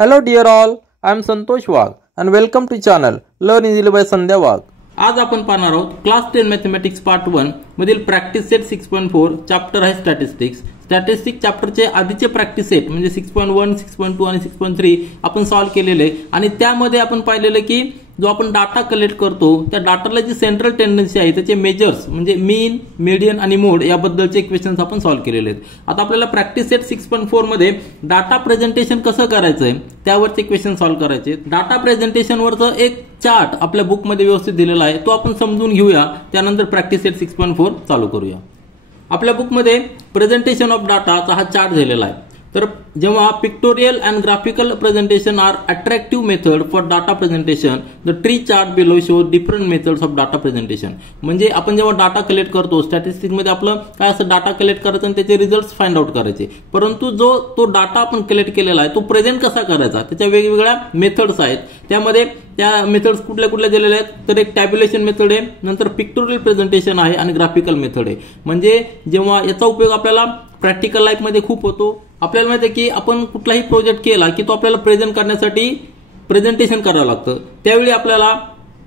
Hello dear all, I am Santosh Wagh and welcome to channel Learn Easily by Sandhya Wagh. आज आपण पाहणार आहोत class 10 mathematics part 1 मधील practice set 6.4 chapter आहे statistics. Statistics चॅप्टरचे आधीचे practice set म्हणजे 6.1, 6.2 आणि 6.3 आपण सॉल्व्ह केलेले आणि त्यामध्ये आपण पाहिलेलं की जो आपण डाटा कलेक्ट करतो त्या डाटाला जी सेंट्रल टेंडन्सी आहे त्याचे मेजर्स म्हणजे मीन, मीडियन आणि मोड याबद्दलचे क्वेश्चन्स आपण सॉल्व्ह केलेले आहेत. आता आपल्याला प्रॅक्टिस सेट 6.4 मध्ये डाटा प्रेझेंटेशन कसं करायचंय त्यावरचे क्वेश्चन सॉल्व्ह करायचे. डाटा प्रेझेंटेशनवरचं एक चार्ट आपल्या बुकमध्ये व्यवस्थित दिलेला आहे तो आपण समजून घेऊया, त्यानंतर प्रॅक्टिस सेट 6.4 चालू करूया. आपल्या बुकमध्ये प्रेझेंटेशन ऑफ डाटाचा हा चार्ट दिलेला आहे. तर जेव्हा pictorial and graphical presentation are attractive method for data presentation, the tree chart below show different methods of data presentation. म्हणजे आपण जेव्हा डाटा कलेक्ट करतो स्टॅटिस्टिक्स मध्ये आपलं काय असं डाटा कलेक्ट करायचं आणि त्याचे रिझल्ट फाइंड आउट करायचे, परंतु जो तो डाटा आपण कलेक्ट केलेला आहे तो प्रेझेंट कसा करायचा त्याच्या वेगवेगळ्या मेथड्स आहेत. त्यामध्ये त्या मेथड्स कुठल्या कुठल्या दिलेल्या आहेत तर एक टॅब्युलेशन मेथड आहे, नंतर पिक्टोरियल प्रेझेंटेशन आहे आणि ग्राफिकल मेथड आहे. म्हणजे जेव्हा याचा उपयोग आपल्याला प्रॅक्टिकल लाईफ मध्ये खूप होतो. आपल्याला माहिती आहे की आपण कुठलाही प्रोजेक्ट केला की तो आपल्याला प्रेझेंट करण्यासाठी प्रेझेंटेशन करावं लागतं. त्यावेळी आपल्याला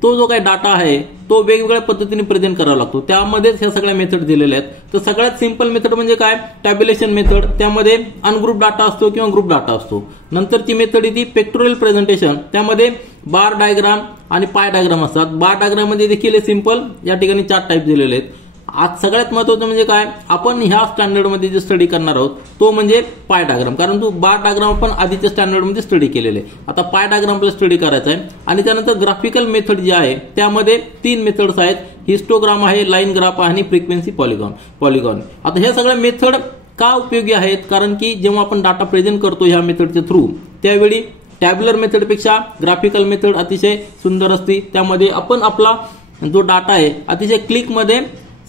तो जो काही डाटा आहे तो वेगवेगळ्या पद्धतीने प्रेझेंट करावा लागतो. त्यामध्येच ह्या सगळ्या मेथड दिलेल्या आहेत. तर सगळ्यात सिंपल मेथड म्हणजे काय टॅब्युलेशन मेथड. त्यामध्ये अनग्रुप डाटा असतो किंवा ग्रुप डाटा असतो. नंतरची मेथड आहे ती पिक्टोरियल प्रेझेंटेशन. त्यामध्ये बार डायग्राम आणि पाय डायग्राम असतात. बार डायग्राम मध्ये देखील सिंपल या ठिकाणी 4 टाईप दिलेले आहेत. आज सगळ्यात महत्त्वाचं म्हणजे काय आपण ह्या स्टँडर्डमध्ये जे स्टडी करणार आहोत तो म्हणजे पाय डायग्राम, कारण तो बार डायग्राम आपण आधीच्या स्टँडर्डमध्ये स्टडी केलेले. आता पाय डायग्राम आपल्याला स्टडी करायचा आहे. आणि त्यानंतर ग्राफिकल मेथड जी आहे त्यामध्ये 3 मेथड्स आहेत. हिस्टोग्राम आहे, लाईन ग्राफ आणि फ्रिक्वेन्सी पॉलिगॉन. आता ह्या सगळ्या मेथड का उपयोगी आहेत, कारण की जेव्हा आपण डाटा प्रेझेंट करतो ह्या मेथडच्या थ्रू त्यावेळी टॅब्युलर मेथडपेक्षा ग्राफिकल मेथड अतिशय सुंदर असते. त्यामध्ये आपण आपला जो डाटा आहे अतिशय क्लिकमध्ये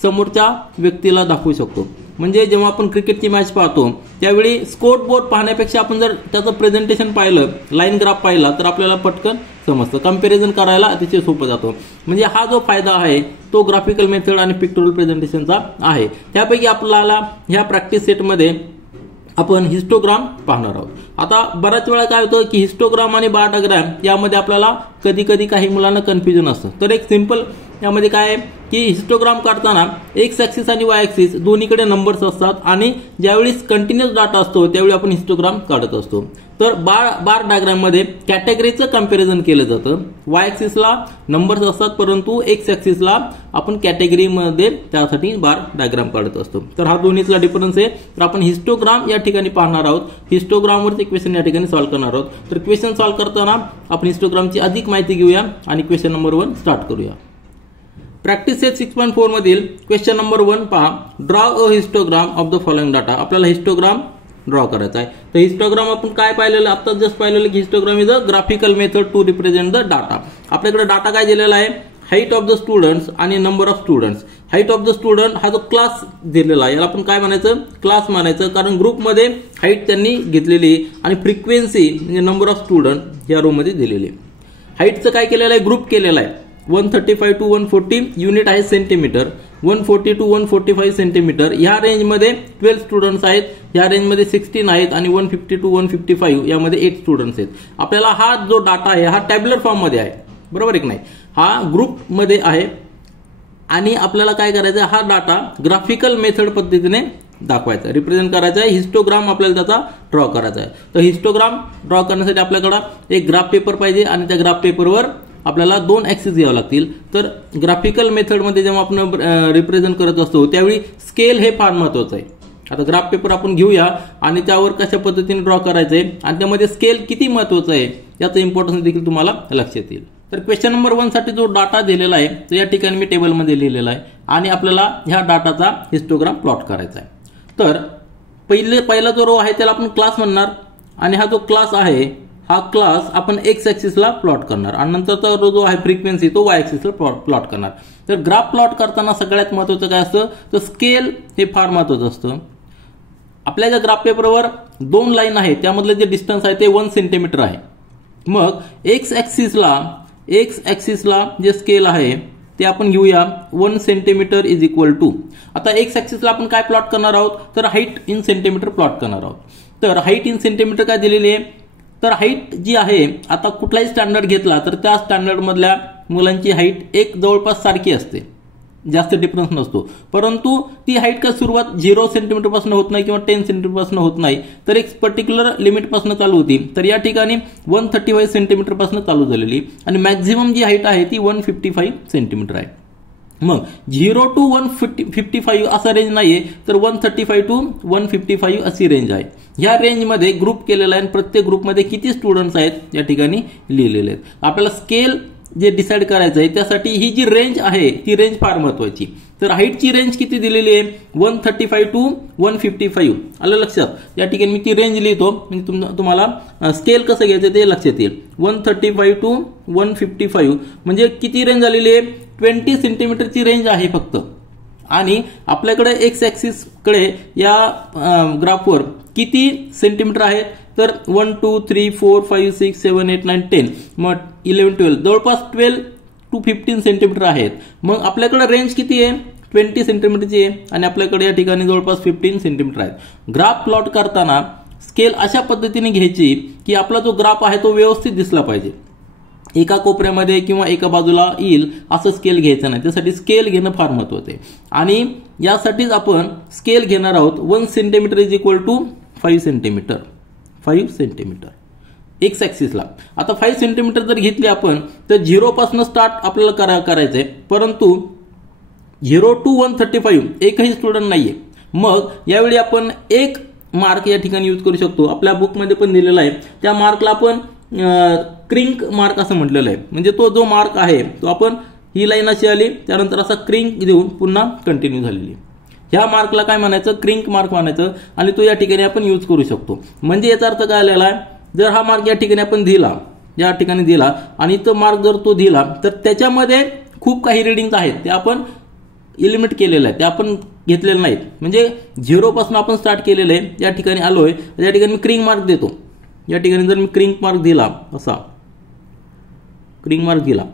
समोरच्या व्यक्तीला दाखवू शकतो. म्हणजे जेव्हा आपण क्रिकेटची मॅच पाहतो त्यावेळी स्कोर बोर्ड पाहण्यापेक्षा आपण जर त्याचं प्रेझेंटेशन पाहिलं, लाईन ग्राफ पाहिला तर आपल्याला पटकन समजतं, कम्पॅरिझन करायला अतिशय सोपं जातो. म्हणजे हा जो फायदा आहे तो ग्राफिकल मेथड आणि पिक्टोरियल प्रेझेंटेशनचा आहे. त्यापैकी आपल्याला ह्या प्रॅक्टिस सेटमध्ये आपण हिस्टोग्राम पाहणार आहोत. आता बऱ्याच वेळा काय होतं की हिस्टोग्राम आणि बार डायग्राम यामध्ये आपल्याला कधी कधी काही मुलांना कन्फ्युजन असतं. तर एक सिंपल यामध्ये काय आहे की हिस्टोग्राम काढताना एक्स ऍक्सिस आणि वाय ऍक्सिस दोन्हीकडे नंबर्स असतात आणि ज्यावेळी कंटिन्युअस डाटा असतो त्यावेळी आपण हिस्टोग्राम काढत असतो. तर बार डायग्राम मध्ये कॅटेगरीचं कम्पॅरिझन केलं जातं. वाय ऍक्सिसला नंबर्स असतात परंतु एक्स ऍक्सिसला आपण कॅटेगरीमध्ये त्यासाठी बार डायग्राम काढत असतो. तर हा दोन्हीतला डिफरन्स आहे. तर आपण हिस्टोग्राम या ठिकाणी पाहणार आहोत. हिस्टोग्रामवरचे क्वेश्चन या ठिकाणी सॉल्व्ह करणार आहोत. तर क्वेश्चन सॉल्व्ह करताना आपण हिस्टोग्रामची अधिक माहिती घेऊया आणि क्वेश्चन नंबर 1 स्टार्ट करूया. प्रॅक्टिस सेट 6.4 मधील क्वेश्चन नंबर 1 पहा. Draw a histogram of the following data. आपल्याला हिस्टोग्राम ड्रॉ करायचा आहे. तर हिस्टोग्राम आपण काय पाहिलेलं आता जस्ट पाहिलेलं की histogram is a graphical method to represent the data. आपल्याकडे डाटा काय दिलेला आहे हाईट ऑफ द स्टुडंट्स आणि number of students. Height of the student हा जो क्लास दिलेला आहे याला आपण काय म्हणायचं क्लास म्हणायचं, कारण ग्रुपमध्ये हाईट त्यांनी घेतलेली आणि फ्रिक्वेन्सी म्हणजे नंबर ऑफ स्टुडंट या रो मध्ये दिलेली. हाईटचं काय केलेलं आहे ग्रुप केलेला आहे. 135 to 140 युनिट आहे सेंटीमीटर, 140 to 145 सेंटीमीटर. ह्या रेंजमध्ये 12 स्टुडंट्स आहेत, ह्या रेंजमध्ये 16 आहेत आणि 150 to 155 यामध्ये 8 स्टुडंट्स आहेत. आपल्याला हा जो डाटा आहे हा टॅब्युलर फॉर्म मध्ये आहे, बरोबर आहे की नाही, हा ग्रुप मध्ये आहे आणि आपल्याला काय करायचं हा डाटा ग्राफिकल मेथड पद्धतीने दाखवायचा, रिप्रेझेंट करायचा आहे. हिस्टोग्राम आपल्याला त्याचा ड्रॉ करायचा आहे. तर हिस्टोग्राम ड्रॉ करण्यासाठी आपल्याकडे एक ग्राफ पेपर पाहिजे आणि त्या ग्राफ पेपरवर आपल्याला 2 ऍक्सिस घ्यावे लागतील. तर ग्राफिकल मेथडमध्ये जेव्हा आपण रिप्रेझेंट करत असतो त्यावेळी स्केल हे फार महत्वाचं आहे. आता ग्राफ पेपर आपण घेऊया आणि त्यावर कशा पद्धतीने ड्रॉ करायचंय आणि त्यामध्ये स्केल किती महत्वाचं आहे याचं इम्पॉर्टन्स देखील तुम्हाला लक्षात येईल. तर क्वेश्चन नंबर 1 साठी जो डाटा दिलेला आहे तो या ठिकाणी मी टेबलमध्ये लिहिलेला आहे आणि आपल्याला ह्या डाटाचा हिस्टोग्राम प्लॉट करायचा आहे. तर पहिला जो रो आहे त्याला आपण क्लास म्हणणार आणि हा जो क्लास आहे हा क्लास आपण एक्स ऍक्सिसला प्लॉट करणार आणि नंतरचा रो जो आहे फ्रिक्वेन्सी तो वाय ऍक्सिसला प्लॉट करणार. तर ग्राफ प्लॉट करताना सगळ्यात महत्वाचं काय असतं तर स्केल हे फार महत्वाचं असतं. आपल्या ज्या ग्राफ पेपरवर 2 लाईन आहे त्यामधलं जे डिस्टन्स आहे ते 1 सेंटीमीटर आहे. मग एक्स ऍक्सिसला जे स्केल आहे ते आपण घेऊया 1 सेंटीमीटर इज इक्वल टू. आता एक्स ऍक्सिसला आपण काय प्लॉट करणार आहोत तर हाईट इन सेंटीमीटर प्लॉट करणार आहोत. तर हाईट इन सेंटीमीटर काय दिलेली आहे तर हाईट जी आहे, आता कुठलाही स्टँडर्ड घेतला तर त्या स्टँडर्ड मधल्या मुलांची हाईट एक जवळपास सारखी असते, जास्त डिफरन्स नसतो. परंतु ती हाईट काय सुरुवात 0 सेंटीमीटर पासून होत नाही किंवा 10 सेंटीमीटर पासून होत नाही, तर एक पर्टिक्युलर लिमिट पासून चालू होती. तर या ठिकाणी 135 सेंटीमीटर पासून चालू झालेली आणि मॅक्झिमम जी हाईट आहे ती 155 सेंटीमीटर आहे. मग 0 to 155 असा रेंज नाहीये, तर 135 to 155 अशी रेंज आहे. ह्या रेंजमध्ये ग्रुप केलेला आहे आणि प्रत्येक ग्रुपमध्ये किती स्टुडंट्स आहेत या ठिकाणी लिहिलेले आहेत. आपल्याला स्केल जे डिसाइड करायचं आहे त्यासाठी ही जी रेंज आहे ती रेंज फार महत्वाची. तर हाईटची रेंज किती दिलेली आहे, 135 to 155. आलं लक्षात. या ठिकाणी मी ती रेंज लिहितो म्हणजे तुम्हाला स्केल कसं घ्यायचं ते लक्षात येईल. 135 to 155 म्हणजे किती रेंज आलेली आहे, 20 सेंटीमीटरची रेंज आहे फक्त. आणि आपल्याकडे एक्स ऍक्सिस कडे या ग्राफवर किती सेंटीमीटर आहेत, तर 1 2 3 4 5 6 7 8 9 10, मग 11 12 जवळपास 12 to 15 सेंटीमीटर आहेत. मग आपल्याकडे रेंज किती आहे, 20 सेंटीमीटरची आहे आणि आपल्याकडे या ठिकाणी जवळपास 15 सेंटीमीटर आहेत. ग्राफ प्लॉट करताना स्केल अशा पद्धतीने घ्यायची की आपला जो ग्राफ आहे तो व्यवस्थित दिसला पाहिजे. एका कोपऱ्यामध्ये किंवा एका बाजूला येईल असं स्केल घ्यायचं नाही. त्यासाठी स्केल घेणं फार महत्वाचं आहे आणि यासाठीच आपण स्केल घेणार आहोत. 1 centimetre is equal to 5 centimetre. 5 centimetre X ऍक्सिसला. आता 5 सेंटीमीटर जर घेतली आपण तर 0 पासून स्टार्ट आपल्याला करायचंय, परंतु 0 to 135 एकही स्टुडंट नाहीये. मग यावेळी आपण एक मार्क या ठिकाणी यूज करू शकतो. आपल्या बुकमध्ये पण दिलेला आहे. त्या मार्कला आपण क्रिंक मार्क असं म्हटलेलं आहे. म्हणजे तो जो मार्क आहे तो आपण ही लाईन अशी आली त्यानंतर असा क्रिंक देऊन पुन्हा कंटिन्यू झालेली. ह्या मार्कला काय म्हणायचं, क्रिंक मार्क म्हणायचं आणि तो या ठिकाणी आपण यूज करू शकतो. म्हणजे याचा अर्थ काय आलेला आहे, जर हा मार्क या ठिकाणी आपण दिला, या ठिकाणी दिला आणि तो मार्क जर तो दिला तर त्याच्यामध्ये खूप काही रिडिंग्स आहेत ते आपण एलिमिनेट केलेलं आहे, ते आपण घेतलेलं नाहीत. म्हणजे 0 पासून आपण स्टार्ट केलेलं आहे. या ठिकाणी आलोय, या ठिकाणी मी क्रिंक मार्क देतो. या ठिकाणी जर मी क्रिंक मार्क दिला, असा क्रिंक मार्क दिला,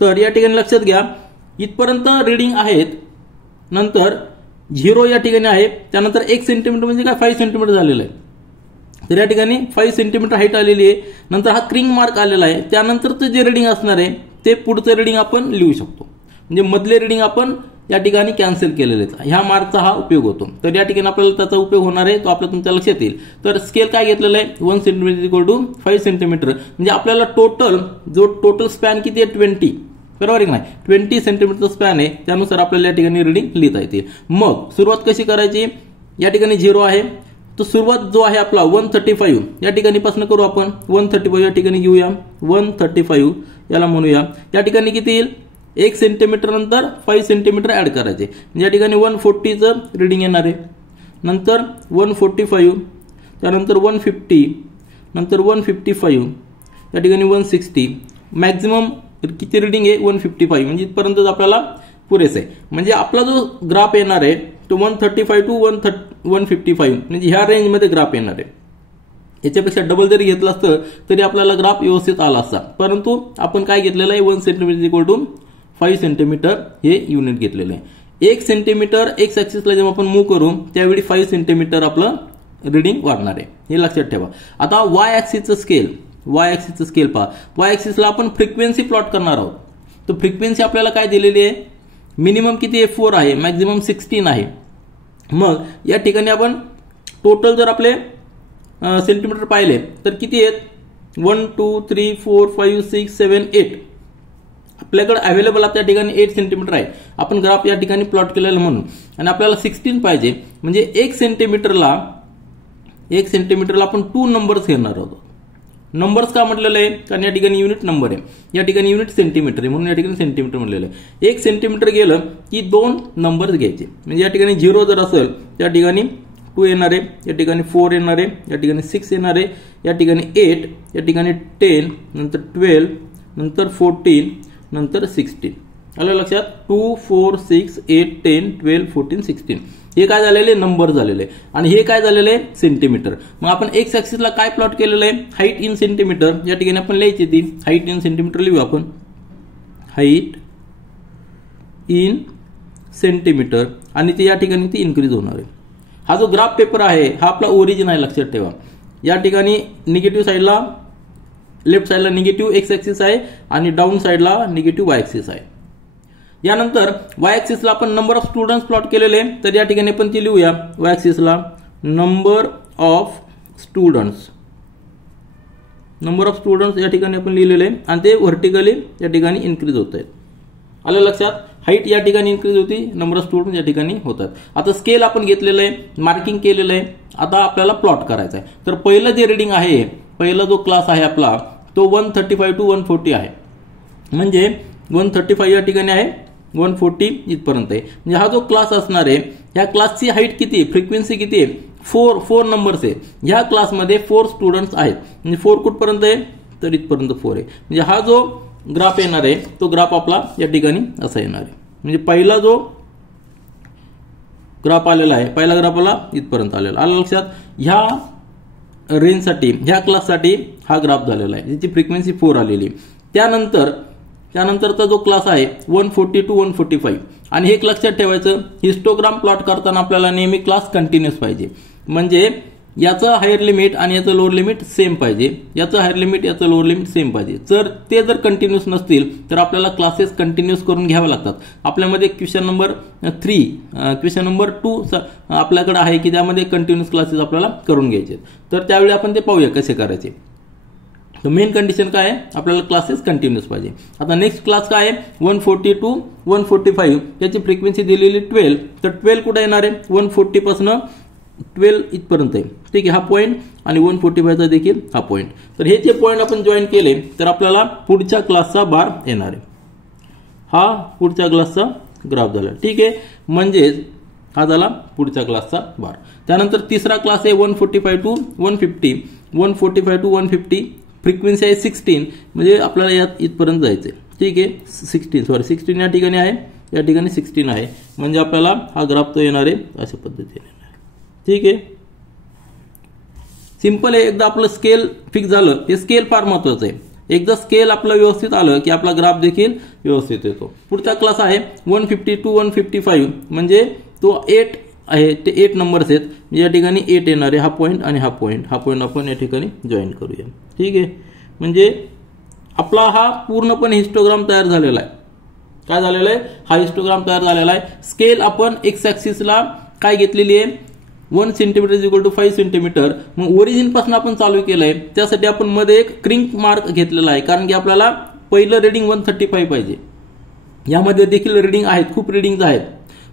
तर या ठिकाणी लक्षात घ्या इथपर्यंत रिडिंग आहेत. नंतर 0 या ठिकाणी आहे, त्यानंतर 1 सेंटीमीटर म्हणजे काय 5 सेंटीमीटर झालेलं आहे. तर या ठिकाणी 5 सेंटीमीटर हाईट आलेली आहे. नंतर हा क्रिंक मार्क आलेला आहे. त्यानंतरचं जे रिडिंग असणार आहे ते पुढचं रिडिंग आपण लिहू शकतो. म्हणजे मधले रिडिंग आपण या ठिकाणी कॅन्सल केलेले आहेत. ह्या मार्कचा हा उपयोग होतो. तर या ठिकाणी आपल्याला त्याचा उपयोग होणार आहे, तो आपल्या तुमच्या लक्षात येईल. तर स्केल काय घेतलेलं आहे, 1 सेंटीमीटर इक्वल टू 5 सेंटीमीटर. म्हणजे आपल्याला टोटल स्पॅन किती आहे, 20. बरोबर आहे की नाही, 20 सेंटीमीटरचा स्पॅन आहे. त्यानुसार आपल्याला या ठिकाणी रिडिंग लिहिता येते. मग सुरुवात कशी करायची, या ठिकाणी 0 आहे, तो सुरुवात जो आहे आपला 135 या ठिकाणी पासून करू आपण. 135 या ठिकाणी घेऊया, 135 याला म्हणूया. या ठिकाणी किती येईल, 1 सेंटीमीटर नंतर 5 सेंटीमीटर ऍड करायचे. म्हणजे या ठिकाणी 140चं रिडिंग येणार आहे. नंतर 145, त्यानंतर 150, नंतर 155, या ठिकाणी 160. मॅक्झिमम किती रिडिंग आहे, 155. म्हणजे इथपर्यंत आपल्याला पुरेसे आहे. म्हणजे आपला जो ग्राफ येणार आहे तो 135 to 155 म्हणजे ह्या रेंजमध्ये ग्राफ येणार आहे. याच्यापेक्षा डबल जरी घेतलं असतं तरी आपल्याला ग्राफ व्यवस्थित आला असता. परंतु आपण काय घेतलेलं आहे, 1 सेंटीमीटर इक्वल टू 5 सेंटीमीटर हे युनिट घेतलेलं आहे. 1 सेंटीमीटर एक्स ऍक्सिसला जेव्हा आपण मूव्ह करू त्यावेळी 5 सेंटीमीटर आपलं रिडिंग वाढणार आहे, हे लक्षात ठेवा. आता वाय ऍक्सिसचं स्केल पहा. वाय ऍक्सिसला आपण फ्रिक्वेन्सी प्लॉट करणार आहोत. तर फ्रिक्वेन्सी आपल्याला काय दिलेली आहे, मिनिमम किती आहे, 4 आहे, मॅक्झिमम 16 आहे. मग या ठिकाणी आपण टोटल जर आपले सेंटीमीटर पाहिले तर किती आहेत, 1 2 3 4 5 6 7 8. आपल्याकडे अवेलेबल त्या ठिकाणी 8 सेंटीमीटर आहे. आपण ग्राफ या ठिकाणी प्लॉट केलेलं म्हणून. आणि आपल्याला 16 पाहिजे. म्हणजे 1 सेंटीमीटरला आपण 2 नंबर्स घेणार आहोत. नंबर्स का म्हटलेलं आहे, कारण या ठिकाणी युनिट नंबर आहे, या ठिकाणी युनिट सेंटीमीटर आहे, म्हणून या ठिकाणी सेंटीमीटर म्हटलेलं आहे. 1 सेंटीमीटर गेलं की 2 नंबर्स घ्यायचे. म्हणजे या ठिकाणी 0 जर असेल त्या ठिकाणी 2 येणार आहे, या ठिकाणी 4 येणार आहे, या ठिकाणी 6 येणार आहे, या ठिकाणी 8, या ठिकाणी 10, नंतर 12, नंतर 14, नंतर 16. आलं लक्षात. 2 4 6 8 10 12 14 16 हे काय झालेले, नंबर झालेले. आणि हे काय झालेले, सेंटीमीटर. मग आपण एक्स ऍक्सिसला काय प्लॉट केलेलं आहे, हाईट इन सेंटीमीटर. या ठिकाणी आपण लिहायची ती हाईट इन सेंटीमीटर लिहू आपण, हाईट इन सेंटीमीटर. आणि ती या ठिकाणी ती इन्क्रीज होणार आहे. हा जो ग्राफ पेपर आहे हा आपला ओरिजिन आहे, लक्षात ठेवा. या ठिकाणी निगेटिव्ह साईडला लेफ्ट साइडला निगेटिव्ह एक्स ऍक्सिस आहे आणि डाऊन साइडला निगेटिव्ह वाय ऍक्सिस आहे. यानंतर वाय ऍक्सिसला आपण नंबर ऑफ स्टुडंट्स प्लॉट केलेले, तर या ठिकाणी आपण ते लिहूया वाय ऍक्सिसला नंबर ऑफ स्टुडंट्स या ठिकाणी आपण लिहिलेले आहे आणि ते व्हर्टिकली या ठिकाणी इन्क्रीज होत आहेत. आलं लक्षात? हाईट या ठिकाणी इन्क्रीज होती, नंबर ऑफ स्टुडंट या ठिकाणी होतात. आता स्केल आपण घेतलेलं आहे, मार्किंग केलेलं आहे. आता आपल्याला प्लॉट करायचा आहे. तर पहिलं जे रीडिंग आहे, पहिला जो क्लास आहे आपला तो 135 to 140 आहे. म्हणजे 135 या ठिकाणी आहे, 140 इथपर्यंत आहे. म्हणजे हा जो क्लास असणार आहे ह्या क्लासची हाईट किती आहे, फ्रिक्वेन्सी किती आहे, 4 नंबर्स आहे. ह्या क्लासमध्ये 4 स्टुडंट्स आहेत. म्हणजे 4 कुठपर्यंत आहे, तर इथपर्यंत 4 आहे. म्हणजे हा जो ग्राफ येणार आहे तो ग्राफ आपला या ठिकाणी असा येणार आहे. म्हणजे पहिला जो ग्राफ आलेला आहे, पहिला ग्राफला इथपर्यंत आलेला. आलं लक्षात? ह्या रेंजसाठी, ह्या क्लाससाठी हा ग्राफ झालेला आहे, ज्याची फ्रिक्वेन्सी 4 आलेली. त्यानंतरचा जो क्लास आहे 140 to 145. आणि हे लक्षात ठेवायचं, हिस्टोग्राम प्लॉट करताना आपल्याला नेहमी क्लास कंटिन्युअस पाहिजे. म्हणजे याचं हायर लिमिट आणि याचं लोअर लिमिट सेम पाहिजे, याचं हायर लिमिट याचं लोअर लिमिट सेम पाहिजे. जर कंटिन्युअस नसतील तर आपल्याला क्लासेस कंटिन्युअस करून घ्यावे लागतात. आपल्यामध्ये क्वेश्चन नंबर 2 आपल्याकडे आहे की त्यामध्ये कंटिन्युअस क्लासेस आपल्याला करून घ्यायचे. तर त्यावेळी आपण ते पाहूया कसे करायचे. तर मेन कंडिशन काय आहे, आपल्याला क्लासेस कंटिन्युअस पाहिजे. आता नेक्स्ट क्लास काय आहे 140 to 145. याची फ्रिक्वेन्सी दिलेली 12. तर 12 कुठे येणार आहे, 140 पासून 12 इथपर्यंत आहे. ठीक आहे, हा पॉईंट आणि 145चा देखील हा पॉईंट. तर हे जे पॉईंट आपण जॉईन केले तर आपल्याला पुढच्या क्लासचा बार येणार आहे. हा पुढच्या क्लासचा ग्राफ झाला. ठीक आहे, म्हणजेच हा झाला पुढच्या क्लासचा बार. त्यानंतर तिसरा क्लास आहे 145 to 150. 145 to 150 फ्रिक्वेन्सी आहे 16. म्हणजे आपल्याला यात इथपर्यंत जायचं आहे. ठीक आहे, 16 या ठिकाणी आहे, या ठिकाणी 16 आहे. म्हणजे आपल्याला हा ग्राफ तो येणार आहे अशा पद्धतीने. ठीक आहे, सिंपल आहे. एकदा आपलं स्केल फिक्स झालं, हे स्केल फार महत्वाचं आहे. एकदा स्केल आपलं व्यवस्थित आलं की आपला ग्राफ देखील व्यवस्थित येतो. पुढचा क्लास आहे 150 to 155. म्हणजे तो 8 आहे, ते 8 नंबर्स आहेत. या ठिकाणी 8 येणार आहे, हा पॉईंट आणि हा पॉईंट आपण या ठिकाणी जॉईन करूया. ठीक आहे, म्हणजे आपला हा पूर्णपणे हिस्टोग्राम तयार झालेला आहे. काय झालेला आहे, हा हिस्टोग्राम तयार झालेला आहे. स्केल आपण एक्स ऍक्सिसला काय घेतलेली आहे, 1 centimetre is equal to 5 centimetre. मग ओरिजिन पासून आपण चालू केलंय, त्यासाठी आपण मध्ये एक क्रिंक मार्क घेतलेला आहे, कारण की आपल्याला पहिलं रिडिंग 135 पाहिजे. यामध्ये देखील रिडिंग आहेत, खूप रिडिंग आहेत,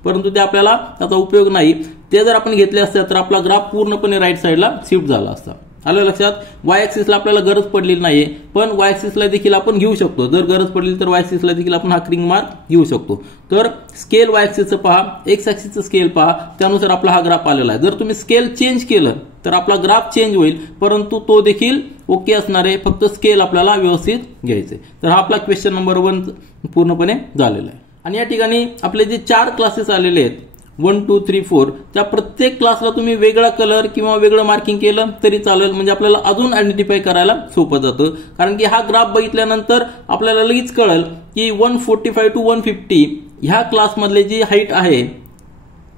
परंतु ते आपल्याला त्याचा उपयोग नाही. ते जर आपण घेतले असते तर आपला ग्राफ पूर्णपणे राईट साईडला शिफ्ट झाला असता. आलं लक्षात? वाय ऍक्सिसला आपल्याला गरज पडलेली नाहीये, पण वाय ऍक्सिसला देखील आपण घेऊ शकतो. जर गरज पडली तर वाय ऍक्सिसला देखील आपण हा क्रिंक मार्क घेऊ शकतो. तर स्केल वाय ऍक्सिसचं पहा, एक्स ऍक्सिसचं स्केल पहा, त्यानुसार आपला हा ग्राफ आलेला आहे. जर तुम्ही स्केल चेंज केलं तर आपला ग्राफ चेंज होईल, परंतु तो देखील ओके असणार आहे. फक्त स्केल आपल्याला व्यवस्थित घ्यायचे. तर हा आपला क्वेश्चन नंबर 1 पूर्णपणे झालेला आहे. आणि या ठिकाणी आपले जे 4 क्लासेस आलेले आहेत 1, 2, 3, 4, त्या प्रत्येक क्लासला तुम्ही वेगळा कलर किंवा वेगळं मार्किंग केलं तरी चालेल. म्हणजे आपल्याला अजून आयडेंटिफाय करायला सोपं जातं. कारण की हा ग्राफ बघितल्यानंतर आपल्याला लगेच कळेल की 145 to 150 ह्या क्लासमधले जी हाईट आहे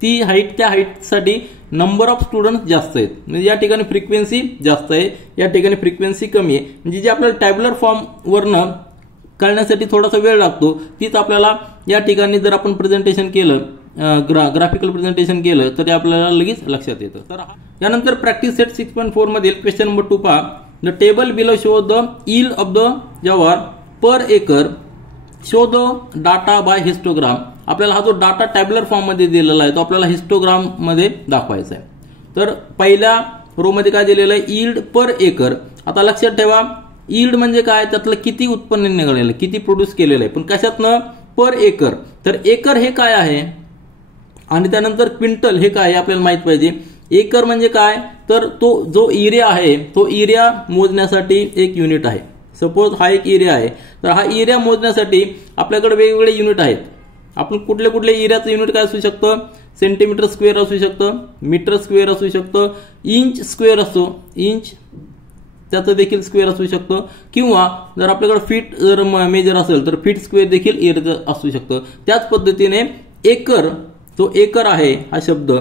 ती हाईट, त्या हाईटसाठी नंबर ऑफ स्टुडंट्स जास्त आहेत. म्हणजे या ठिकाणी फ्रिक्वेन्सी जास्त आहे, या ठिकाणी फ्रिक्वेन्सी कमी आहे. म्हणजे जे आपल्याला टॅब्युलर फॉर्मवरनं कळण्यासाठी थोडासा वेळ लागतो, तीच आपल्याला या ठिकाणी जर आपण प्रेझेंटेशन केलं, ग्राफिकल प्रेझेंटेशन केलं तर ते आपल्याला लगेच लक्षात येतं. तर यानंतर प्रॅक्टिस सेट 6.4 मधील क्वेश्चन नंबर 2 पहा. The table below show the yield of the jowar per acre, show the data by histogram. आपल्याला हा जो डाटा टॅब्युलर फॉर्म मध्ये दिलेला आहे तो आपल्याला हिस्टोग्राम मध्ये दाखवायचा आहे. तर पहिल्या रो मध्ये काय दिलेलं आहे, यील्ड पर एकर. आता लक्षात ठेवा, यील्ड म्हणजे काय, त्यातलं किती उत्पन्न निघालेलं, किती प्रोड्यूस केलेलं आहे, पण कशातनं, पर एकर. तर एकर हे काय आहे आणि त्यानंतर क्विंटल हे काय आपल्याला माहित पाहिजे. एकर म्हणजे काय, तर तो जो एरिया आहे तो एरिया मोजण्यासाठी एक युनिट आहे. सपोज हा एक एरिया आहे, तर हा एरिया मोजण्यासाठी आपल्याकडे वेगवेगळे युनिट आहेत. आपण कुठल्या एरियाचं युनिट काय असू शकतं, सेंटीमीटर स्क्वेअर असू शकतं, मीटर स्क्वेअर असू शकतं, इंच स्क्वेअर असतो, इंच त्याचं देखील स्क्वेअर असू शकतं, किंवा जर आपल्याकडे फीट जर मेजर असेल तर फीट स्क्वेअर देखील एरिया असू शकतं. त्याच पद्धतीने एकर, जो एकर आहे हा शब्द,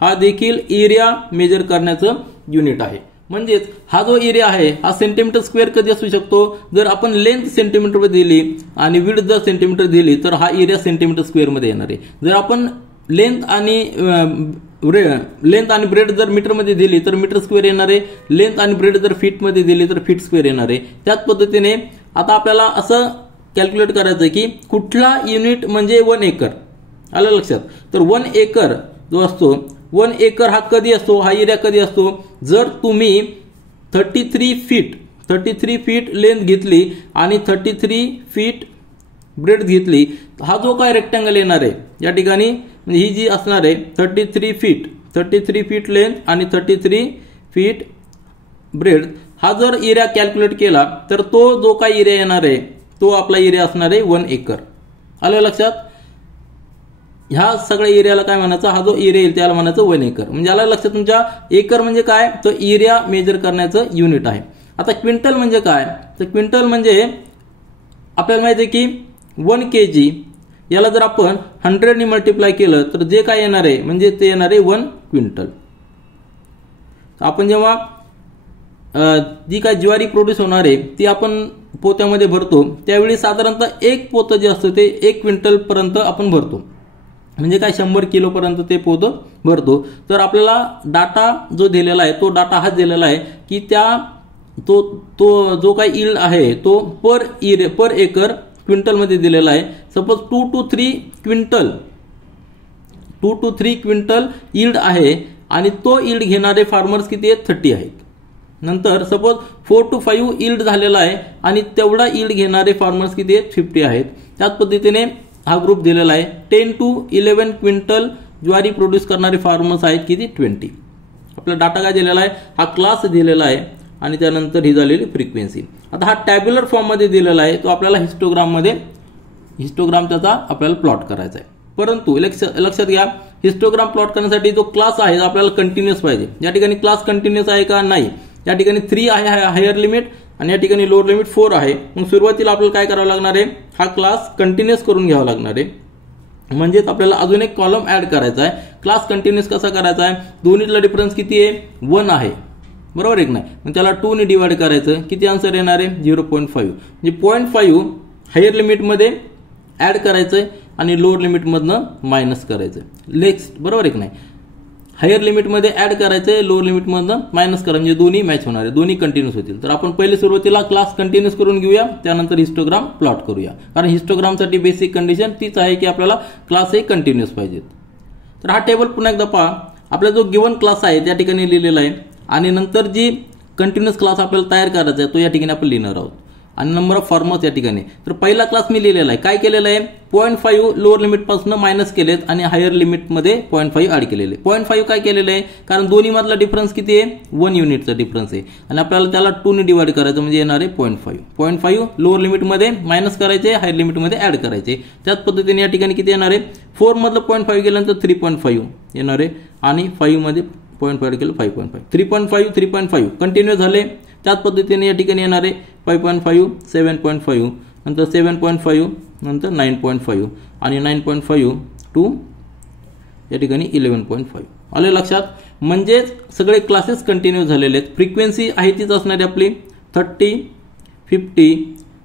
हा देखील एरिया मेजर करण्याचं युनिट आहे. म्हणजेच हा जो एरिया आहे हा सेंटीमीटर स्क्वेअर कधी असू शकतो, जर आपण लेंथ सेंटीमीटर मध्ये दिली आणि विड्थ जर सेंटीमीटर दिली तर हा एरिया सेंटीमीटर स्क्वेअर मध्ये येणार आहे. जर आपण लेंथ आणि ब्रेड जर मीटर मध्ये दिली तर मीटर स्क्वेअर येणार आहे. लेंथ आणि ब्रेड जर फीट मध्ये दिली तर फीट स्क्वेअर येणार आहे. त्याच पद्धतीने आता आपल्याला असं कॅल्क्युलेट करायचं आहे की कुठला युनिट म्हणजे 1 एकर. आलं लक्षात. तर 1 एकर जो असतो, 1 एकर हा कधी असतो, हा एरिया कधी असतो, जर तुम्ही 33 फीट लेंथ घेतली आणि 33 फीट ब्रेड घेतली, हा जो काय रेक्टँगल येणार आहे या ठिकाणी, म्हणजे ही जी असणार आहे 33 फीट लेंथ आणि 33 फीट ब्रेड, हा जर एरिया कॅल्क्युलेट केला तर तो जो काय एरिया येणार आहे तो आपला एरिया असणार आहे 1 एकर. आलं लक्षात. ह्या सगळ्या एरियाला काय म्हणायचं, हा जो एरिया येईल त्याला म्हणायचं 1 एकर. म्हणजे आलं लक्षात तुमच्या. एकर म्हणजे काय, तर एरिया मेजर करण्याचं युनिट आहे. आता क्विंटल म्हणजे काय, तर क्विंटल म्हणजे आपल्याला माहिती आहे की 1 kg याला जर आपण 100 ने मल्टिप्लाय केलं तर जे काय येणार आहे म्हणजे ते येणार आहे 1 क्विंटल. आपण जेव्हा जी काय ज्वारी प्रोड्यूस होणार आहे ती आपण पोत्यामध्ये भरतो त्यावेळी साधारणतः एक पोतं जे असतं ते 1 क्विंटल पर्यंत आपण भरतो. म्हणजे काय 100 किलो पर्यंत ते पोतं भरतो. तर आपल्याला डाटा जो दिलेला आहे तो डाटा हा दिलेला आहे की तो जो काय यील्ड आहे तो पर एकर क्विंटल मध्ये दिलेला आहे. सपोज 2 to 3 क्विंटल यील्ड आहे आणि तो यील्ड घेणारे फार्मर्स किती आहेत, 30 आहेत. नंतर सपोज 4 to 5 यील्ड झालेला आहे आणि तेवढा यील्ड घेणारे फार्मर्स किती आहेत, 50 आहेत. त्याच पद्धतीने हा ग्रुप दिलेला आहे. 10 to 11 क्विंटल ज्वारी प्रोड्यूस करणारे फार्मर्स आहेत किती, 20. आपला डाटा काय दिलेला आहे, हा क्लास दिलेला आहे आणि त्यानंतर ही झालेली फ्रिक्वेन्सी. आता हा टॅब्युलर फॉर्म मध्ये दिलेला आहे, तो आपल्याला हिस्टोग्राम त्याचा आपल्याला प्लॉट करायचा आहे. परंतु लक्षात घ्या, हिस्टोग्राम प्लॉट करण्यासाठी जो क्लास आहे आपल्याला कंटिन्युअस पाहिजे. या ठिकाणी क्लास कंटिन्युअस आहे का, नाही. या ठिकाणी 3 आहे हायर लिमिट आणि या ठिकाणी लोअर लिमिट 4 आहे. मग सुरुवातीला आपल्याला काय करावं लागणार आहे, हा क्लास कंटिन्युअस करून घ्यावा लागणार आहे. म्हणजेच आपल्याला अजून एक कॉलम ऍड करायचा आहे. क्लास कंटिन्युअस कसा करायचा आहे, दोन्हीतला डिफरन्स किती आहे, 1 आहे, बरोबर एक नाही. मग त्याला 2 ने डिवाइड करायचं, किती आन्सर येणार आहे, 0.5. म्हणजे 0.5 हायर लिमिटमध्ये ऍड करायचंय आणि लोअर लिमिटमधनं मायनस करायचं. नेक्स्ट, बरोबर एक नाही. हायर लिमिटमध्ये ऍड करायचंय, लोअर लिमिटमधनं मायनस करायचं, म्हणजे दोन्ही मॅच होणार आहे, दोन्ही कंटिन्युअस होतील. तर आपण पहिले सुरुवातीला क्लास कंटिन्युअस करून घेऊया, त्यानंतर हिस्टोग्राम प्लॉट करूया. कारण हिस्टोग्रामसाठी बेसिक कंडिशन तीच आहे की आपल्याला क्लास हे कंटिन्युअस पाहिजेत. तर हा टेबल पुन्हा एकदा पहा. आपला जो गिवन क्लास आहे त्या ठिकाणी लिहिलेला आहे आणि नंतर जी कंटिन्युअस क्लास आपल्याला तयार करायचा आहे तो या ठिकाणी आपण लिहिणार आहोत आणि नंबर ऑफ फार्मर्स या ठिकाणी. तर पहिला क्लास मी लिहिलेला आहे, काय केलेला आहे, 0.5 लोअर लिमिट पासून मायनस केलेत आणि हायर लिमिटमध्ये 0.5 ऍड केलेले. 0.5 काय केलेलं आहे, कारण दोन्ही मधला डिफरन्स किती आहे, 1 युनिटचा डिफरन्स आहे आणि आपल्याला त्याला 2 ने डिवाइड करायचं, म्हणजे येणार आहे 0.5 लोअर लिमिटमध्ये मायनस करायचे, हायर लिमिटमध्ये ऍड करायचे. त्याच पद्धतीने या ठिकाणी किती येणार आहे, 4 मधलं 0.5 गेल्यानंतर 3.5 येणार आहे आणि 5 मध्ये 0.5 केलं 5.5, 3.5 कंटिन्युअस झाले. त्याच पद्धतीने या ठिकाणी येणार आहे 5.5, 7.5, नंतर 7.5, नंतर 9.5 आणि 9.5 टू या ठिकाणी 11.5. आले लक्षात. म्हणजेच सगळे क्लासेस कंटिन्यू झालेले आहेत. फ्रिक्वेन्सी आहे तीच असणारी आपली 30, 50,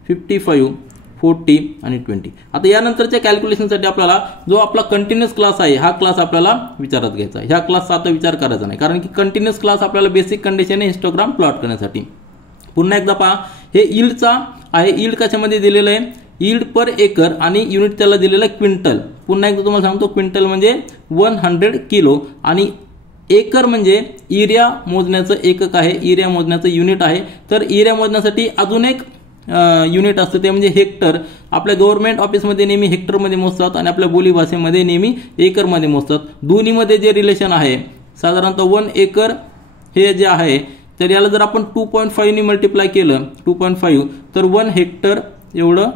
55, 40 आणि 20. आता यानंतरच्या कॅल्क्युलेशनसाठी आपल्याला जो आपला कंटिन्युअस क्लास आहे हा क्लास आपल्याला विचारात घ्यायचा आहे. ह्या क्लासचा आता विचार करायचा नाही, कारण की कंटिन्युअस क्लास आपल्याला बेसिक कंडिशन आहे हिस्टोग्राम प्लॉट करण्यासाठी. पुन्हा एकदा पहा, हे यील्डचा आहे. यील्ड कशामध्ये दिलेलं आहे, यील्ड पर एकर आणि युनिट त्याला दिलेलं आहे क्विंटल. पुन्हा एकदा तुम्हाला सांगतो, क्विंटल म्हणजे 100 किलो आणि एकर म्हणजे एरिया मोजण्याचं एकक आहे, एरिया मोजण्याचं युनिट आहे. तर एरिया मोजण्यासाठी अजून एक युनिट असतं ते म्हणजे हेक्टर. आपल्या गव्हर्नमेंट ऑफिसमध्ये नेहमी हेक्टरमध्ये मोजतात आणि आपल्या बोली भाषेमध्ये नेहमी एकरमध्ये मोजतात. दोन्हीमध्ये जे रिलेशन आहे साधारणतः 1 एकर हे जे आहे, तर याला जर आपण 2.5 ने मल्टिप्लाय केलं 2.5 तर 1 हेक्टर एवढं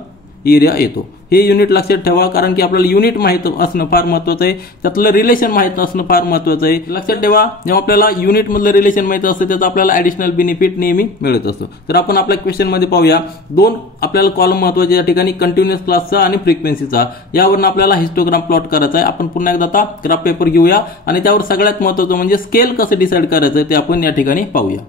एरिया येतो. हे युनिट लक्षात ठेवा, कारण की आपल्याला युनिट माहित असणं फार महत्वाचं आहे, त्यातलं रिलेशन माहित असणं फार महत्वाचं आहे. लक्षात ठेवा, जेव्हा आपल्याला युनिट मधलं रिलेशन माहित असतं त्याचा आपल्याला ऍडिशनल बेनिफिट नेहमी मिळत असतो. तर आपण आपल्या क्वेश्चन मध्ये पाहूया, 2 आपल्याला कॉलम महत्वाचे या ठिकाणी कंटिन्युअस क्लासचा आणि फ्रिक्वेन्सीचा. यावरून आपल्याला हिस्टोग्राम प्लॉट करायचा आहे. आपण पुन्हा एकदा आता ग्राफ पेपर घेऊया आणि त्यावर सगळ्यात महत्वाचं म्हणजे स्केल कसं डिसाईड करायचं ते आपण या ठिकाणी पाहूया.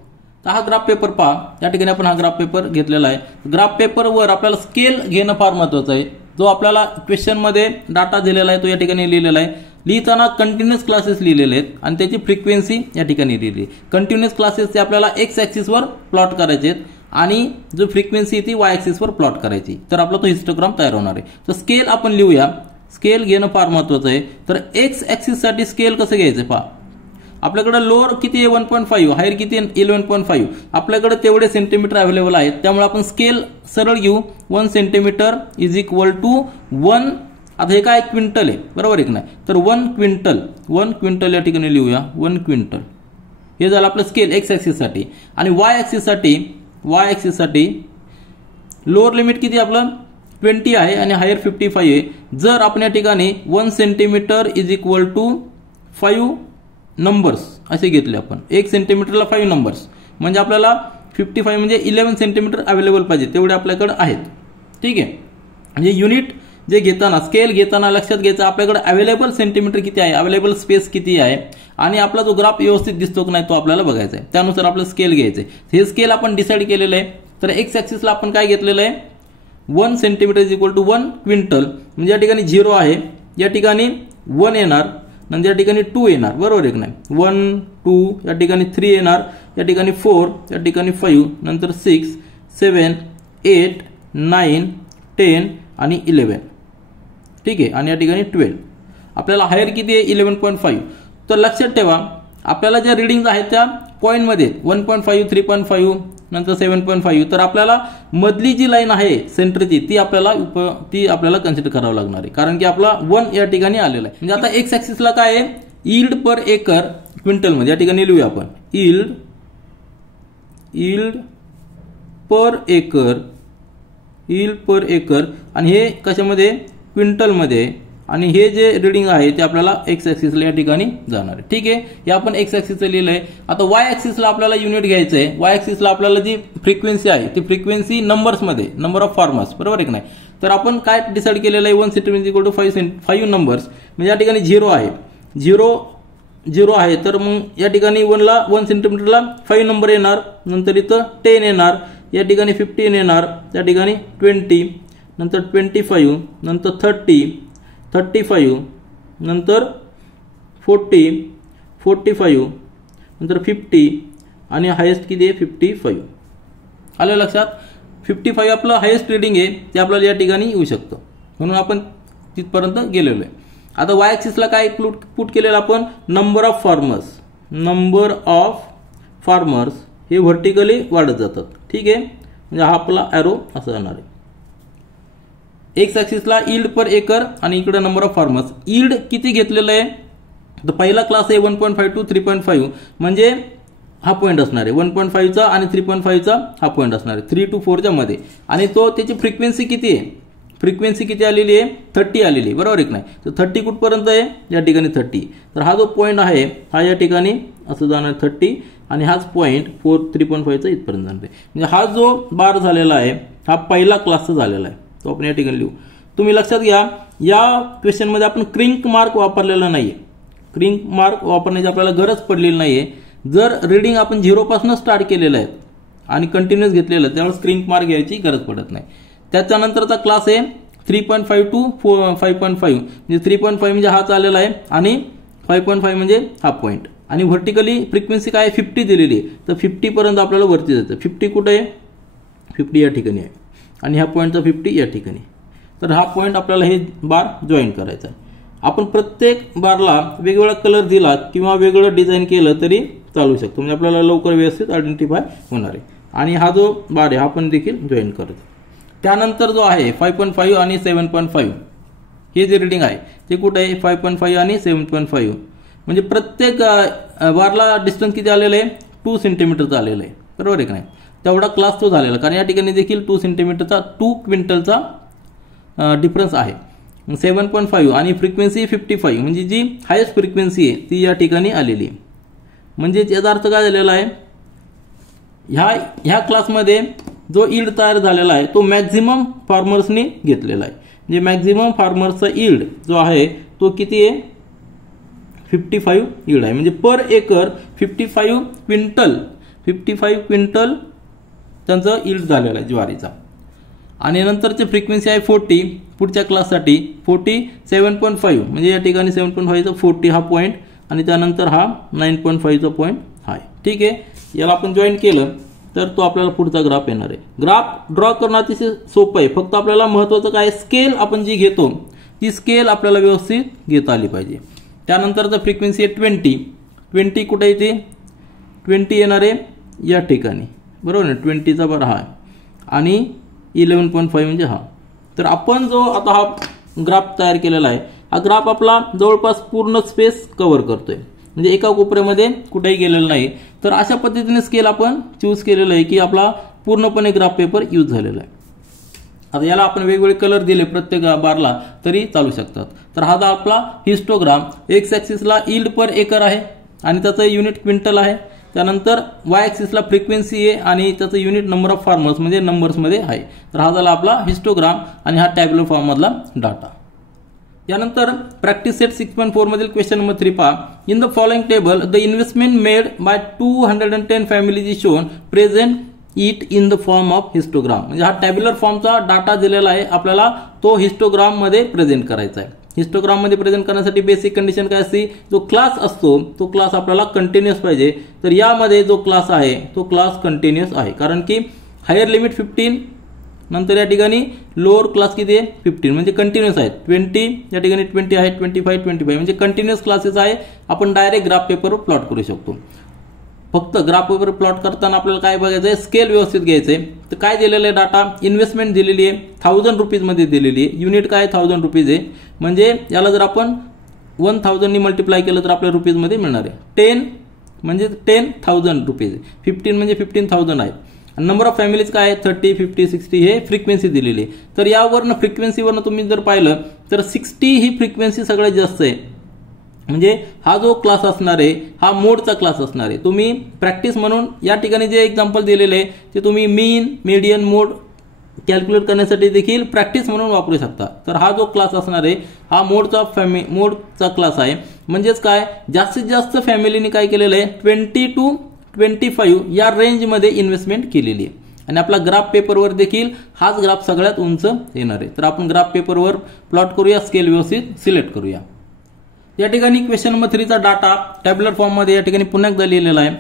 तर हा ग्राफ पेपर पहा, या ठिकाणी आपण हा ग्राफ पेपर घेतलेला आहे। ग्राफ पेपरवर आपल्याला स्केल घेणं फार महत्त्वाचं आहे। जो आपल्याला क्वेश्चनमध्ये डाटा दिलेला आहे तो या ठिकाणी लिहिलेला आहे। लिहिताना कंटिन्युअस क्लासेस लिहिलेले आहेत आणि त्याची फ्रिक्वेन्सी या ठिकाणी लिहिली। कंटिन्युअस क्लासेस ते आपल्याला एक्स ॲक्सिसवर प्लॉट करायचे आहेत आणि जो फ्रिक्वेन्सी ती वाय ॲक्सिसवर प्लॉट करायची, तर आपला तो हिस्टोग्राम तयार होणार आहे। तर स्केल आपण लिहूया, स्केल घेणं फार महत्त्वाचं आहे। तर एक्स ॲक्सिससाठी स्केल कसं घ्यायचं पहा, आपल्याकडे लोअर किती आहे 1.5, हायर किती आहे 11.5, आपल्याकडे तेवढे सेंटीमीटर अवेलेबल आहेत, त्यामुळे आपण स्केल सरळ घेऊ। 1 सेंटीमीटर इज इक्वल टू 1, आता हे काय क्विंटल आहे बरोबर आहे की नाही, तर 1 क्विंटल या ठिकाणी लिहूया 1 क्विंटल। हे झालं आपलं स्केल एक्स ॲक्सिससाठी। आणि वाय ॲक्सिससाठी लोअर लिमिट किती आपलं 20 आहे आणि हायर 55 आहे। जर आपण या ठिकाणी 1 centimetre is equal to 5 numbers असे घेतले, आपण 1 सेंटीमीटरला 5 नंबर्स, म्हणजे आपल्याला 55 म्हणजे 11 सेंटीमीटर अवेलेबल पाहिजे, तेवढे आपल्याकडे आहेत। ठीक आहे, म्हणजे युनिट जे घेताना स्केल घेताना लक्षात घ्यायचं आपल्याकडे अवेलेबल सेंटीमीटर किती आहे, अवेलेबल स्पेस किती आहे आणि आपला जो ग्राफ व्यवस्थित दिसतो की नाही तो आपल्याला बघायचा आहे, त्यानुसार आपलं स्केल घ्यायचं आहे। हे स्केल आपण डिसाईड केलेलं आहे। तर एक्स ॲक्सिसला आपण काय घेतलेलं आहे 1 centimetre is equal to 1 quintal, म्हणजे या ठिकाणी 0 आहे, या ठिकाणी 1 येणार, नंतर या ठिकाणी 2 येणार बरोबर आहे की नाही, 1 2, या ठिकाणी 3 येणार, या ठिकाणी 4, या ठिकाणी 5, नंतर 6 7 8 9 10 आणि 11। ठीक आहे, आणि या ठिकाणी 12। आपल्याला हायर किती आहे 11.5। तर लक्षात ठेवा आपल्याला ज्या रिडिंग्स आहेत त्या पॉईंटमध्ये 1.5 3.5 नंतर 7.5, तर आपल्याला मधली जी लाईन आहे सेंटरची ती आपल्याला कन्सिडर करावं लागणार आहे, कारण की आपला 1 या ठिकाणी आलेला आहे। म्हणजे आता एक्स ॲक्सिसला काय आहे यील्ड पर एकर क्विंटलमध्ये, या ठिकाणी लिहूया आपण यील्ड पर एकर, आणि हे कशामध्ये क्विंटलमध्ये, आणि हे जे रिडिंग आहे ते आपल्याला एक्स ॲक्सिसला या ठिकाणी जाणार आहे। ठीक आहे, हे आपण एक्स ॲक्सिसचं लिहिलंय। आता वाय ॲक्सिसला आपल्याला युनिट घ्यायचं आहे। वाय ॲक्सिसला आपल्याला जी फ्रिक्वेन्सी आहे ती फ्रिक्वेन्सी नंबर्समध्ये, नंबर ऑफ फार्मर्स बरोबर आहे की नाही, तर आपण काय डिसाईड केलेलं आहे 1 सेंटीमीटर इक्वल टू 5 नंबर्स, म्हणजे या ठिकाणी 0 आहे, 0 आहे, तर मग या ठिकाणी 1 सेंटीमीटरला 5 नंबर येणार, नंतर इथं 10 येणार, या ठिकाणी 15 येणार, या ठिकाणी 20, नंतर 25, नंतर 35, नंतर 40 45, नंतर 50 आणि हायेस्ट किती आहे 55। आलं लक्षात, 55 आपलं हायेस्ट रिडिंग आहे, ते आपल्याला या ठिकाणी येऊ शकतं, म्हणून आपण तिथपर्यंत गेलेलो आहे। आता वाय ॲक्सिसला काय पुट केलेलं आपण नंबर ऑफ फार्मर्स हे व्हर्टिकली वाढत जातात। ठीक आहे, म्हणजे हा आपला ॲरो असं जाणार आहे। एक्स ॲक्सिसला यील्ड पर एकर आणि इकडे नंबर ऑफ फार्मर्स। यील्ड किती घेतलेलं आहे, तर पहिला क्लास आहे 1.5 to 3.5, म्हणजे हा पॉईंट असणार आहे 1.5चा आणि 3.5चा हा पॉईंट असणार आहे 3 to 4च्या मध्ये, आणि तो त्याची फ्रिक्वेन्सी किती आहे, फ्रिक्वेन्सी किती आलेली आहे 30 आलेली आहे बरोबर आहे नाही, तर 30 कुठपर्यंत आहे या ठिकाणी 30, तर हा जो पॉईंट आहे हा या ठिकाणी असं जाणार 30, आणि हाच पॉईंट 3.5चा इथपर्यंत जाणार आहे। म्हणजे हा जो बार झालेला आहे हा पहिला क्लासचा झालेला आहे, तो आपण या ठिकाणी लिहू। तुम्ही लक्षात घ्या या क्वेश्चनमध्ये आपण क्रिंक मार्क वापरलेला नाहीये, क्रिंक मार्क वापरण्याची आपल्याला गरज पडलेली नाहीये। जर रीडिंग आपण 0 पासून स्टार्ट केलेलं आहे आणि कंटिन्यूअस घेतलेलं, त्यामुळे क्रिंक मार्क घ्यायची गरज पडत नाही। त्याच्यानंतरचा क्लास आहे 3.5 to 5.5, म्हणजे 3.5 म्हणजे हा चाललेला आहे आणि 5.5 म्हणजे हा पॉईंट, आणि व्हर्टिकली फ्रिक्वेन्सी काय 50 दिलेली आहे, तर 50 पर्यंत आपल्याला वरती जायचं। 50 कुठे आहे 50 या ठिकाणी आहे, आणि ह्या पॉईंटचा 50 या ठिकाणी, तर हा पॉईंट आपल्याला हे बार जॉईन करायचा आहे। आपण प्रत्येक बारला वेगवेगळा कलर दिला किंवा वेगळं डिझाईन केलं तरी चालू शकतो, म्हणजे आपल्याला लवकर व्यवस्थित आयडेंटिफाय होणार आहे। आणि हा जो बार आहे हा पण देखील जॉईन करतो। त्यानंतर जो आहे 5.5 आणि 7.5 हे जे रीडिंग आहे ते कुठे आहे 5.5 आणि 7.5, म्हणजे प्रत्येक बारला डिस्टन्स किती आलेलं आहे 2 सेंटीमीटरचा आलेलं आहे बरोबर आहे की नाही, तेवढा क्लास तो झालेला, कारण या ठिकाणी देखील 2 सेंटीमीटरचा 2 क्विंटलचा डिफरन्स आहे। 7.5 आणि फ्रिक्वेन्सी 55, म्हणजे जी हायेस्ट फ्रिक्वेन्सी आहे ती या ठिकाणी आलेली आहे। म्हणजे याचा अर्थ काय झालेला आहे, ह्या क्लासमध्ये जो यील्ड तयार झालेला आहे तो मॅक्झिमम फार्मर्सने घेतलेला आहे, म्हणजे मॅक्झिमम फार्मर्सचा यील्ड जो आहे तो किती आहे 55 यील्ड आहे, म्हणजे पर एकर 55 55 क्विंटल त्यांचं यील्ड झालेलं आहे ज्वारीचा. आणि नंतरची फ्रिक्वेन्सी आहे 40. पुढच्या क्लाससाठी 47.5 म्हणजे या ठिकाणी 7.5चा 40 हा पॉईंट आणि त्यानंतर हा 9.5चा पॉईंट आहे. ठीक आहे, याला आपण जॉईन केलं तर तो आपल्याला पुढचा ग्राफ येणार आहे. ग्राफ ड्रॉ करणं अतिशय सोपं आहे. फक्त आपल्याला महत्त्वाचं काय, स्केल आपण जी घेतो ती स्केल आपल्याला व्यवस्थित घेता आली पाहिजे. त्यानंतरचा फ्रिक्वेन्सी आहे 20 कुठे येते, 20 येणार आहे या ठिकाणी, बरोबर ना, 20चा बरं हा आणि 11.5 म्हणजे हा. तर आपण जो आता हा ग्राफ तयार केलेला आहे, हा ग्राफ आपला जवळपास पूर्ण स्पेस कव्हर करतोय, म्हणजे एका कोपऱ्यामध्ये कुठेही गेलेलं नाही. तर अशा पद्धतीने स्केल आपण चूज केलेलं आहे की आपला पूर्णपणे ग्राफ पेपर यूज झालेला आहे. आता याला आपण वेगवेगळे कलर दिले प्रत्येक बारला तरी चालू शकतात. तर हा आपला हिस्टोग्राम एक्स ॲक्सिसला यील्ड पर एकर आहे आणि त्याचं युनिट क्विंटल आहे. त्यानंतर वाय ॲक्सिसला फ्रिक्वेन्सी आहे आणि त्याचं युनिट नंबर ऑफ फार्मर्स म्हणजे नंबर्समध्ये आहे. तर हा झाला आपला हिस्टोग्राम आणि हा टॅब्लो फॉर्ममधला डाटा. यानंतर प्रॅक्टिस सेट 6.4 मधील क्वेश्चन नंबर 3 पहा. In the following table the investment made by 210 families is shown, present it in the form of histogram. म्हणजे हा टॅब्युलर फॉर्मचा डाटा दिलेला आहे, आपल्याला तो हिस्टोग्राम मध्ये प्रेझेंट करायचा आहे. हिस्टोग्राम मध्ये प्रेझेंट करण्यासाठी बेसिक कंडिशन काय असते, जो क्लास असतो तो क्लास आपल्याला कंटिन्युअस पाहिजे. तर यामध्ये जो क्लास आहे तो क्लास कंटिन्युअस आहे, कारण की हायर लिमिट 15, नंतर या ठिकाणी लोअर क्लास किती आहे 15, म्हणजे कंटिन्युअस आहे. 20 या ठिकाणी 20 आहे, 25 म्हणजे कंटिन्युअस क्लासेस आहे. आपण डायरेक्ट ग्राफ पेपरवर प्लॉट करू शकतो. फक्त ग्राफ पेपर प्लॉट करताना आपल्याला काय बघायचं आहे, स्केल व्यवस्थित घ्यायचं आहे. तर काय दिलेलं आहे डाटा, इन्व्हेस्टमेंट दिलेली आहे 1000 रुपीजमध्ये दिलेली आहे. युनिट काय 1000 रुपीज आहे, म्हणजे याला जर आपण 1000 नी मल्टिप्लाय केलं तर आपल्या रुपीजमध्ये मिळणार आहे. 10 म्हणजे 10,000 रुपीज, 15 म्हणजे 15,000 आहे. नंबर ऑफ फॅमिलीज काय आहे 30, 50, 60 हे फ्रिक्वेन्सी दिलेली आहे. तर यावरनं फ्रिक्वेन्सीवरनं तुम्ही जर पाहिलं तर 60 ही फ्रिक्वेन्सी सगळ्यात जास्त आहे. म्हणजे हा जो क्लास असणार आहे हा मोडचा क्लास असणार आहे. तुम्ही प्रॅक्टिस म्हणून या ठिकाणी जे एक्झाम्पल दिलेले आहे ते तुम्ही मीन, मीडियन, मोड कॅल्क्युलेट करण्यासाठी देखील प्रॅक्टिस म्हणून वापरू शकता. तर हा जो क्लास असणार आहे हा मोडचा क्लास आहे. म्हणजेच काय, जास्तीत जास्त फॅमिलीने काय केलेलं आहे 20 to 25 या रेंजमध्ये इन्व्हेस्टमेंट केलेली आहे. आणि आपला ग्राफ पेपरवर देखील हाच ग्राफ सगळ्यात उंच येणार आहे. तर आपण ग्राफ पेपरवर प्लॉट करूया, स्केल व्यवस्थित सिलेक्ट करूया. या ठिकाणी क्वेश्चन नंबर 3चा डाटा टॅब्युलर फॉर्ममध्ये या ठिकाणी पुन्हा एकदा लिहिलेला आहे.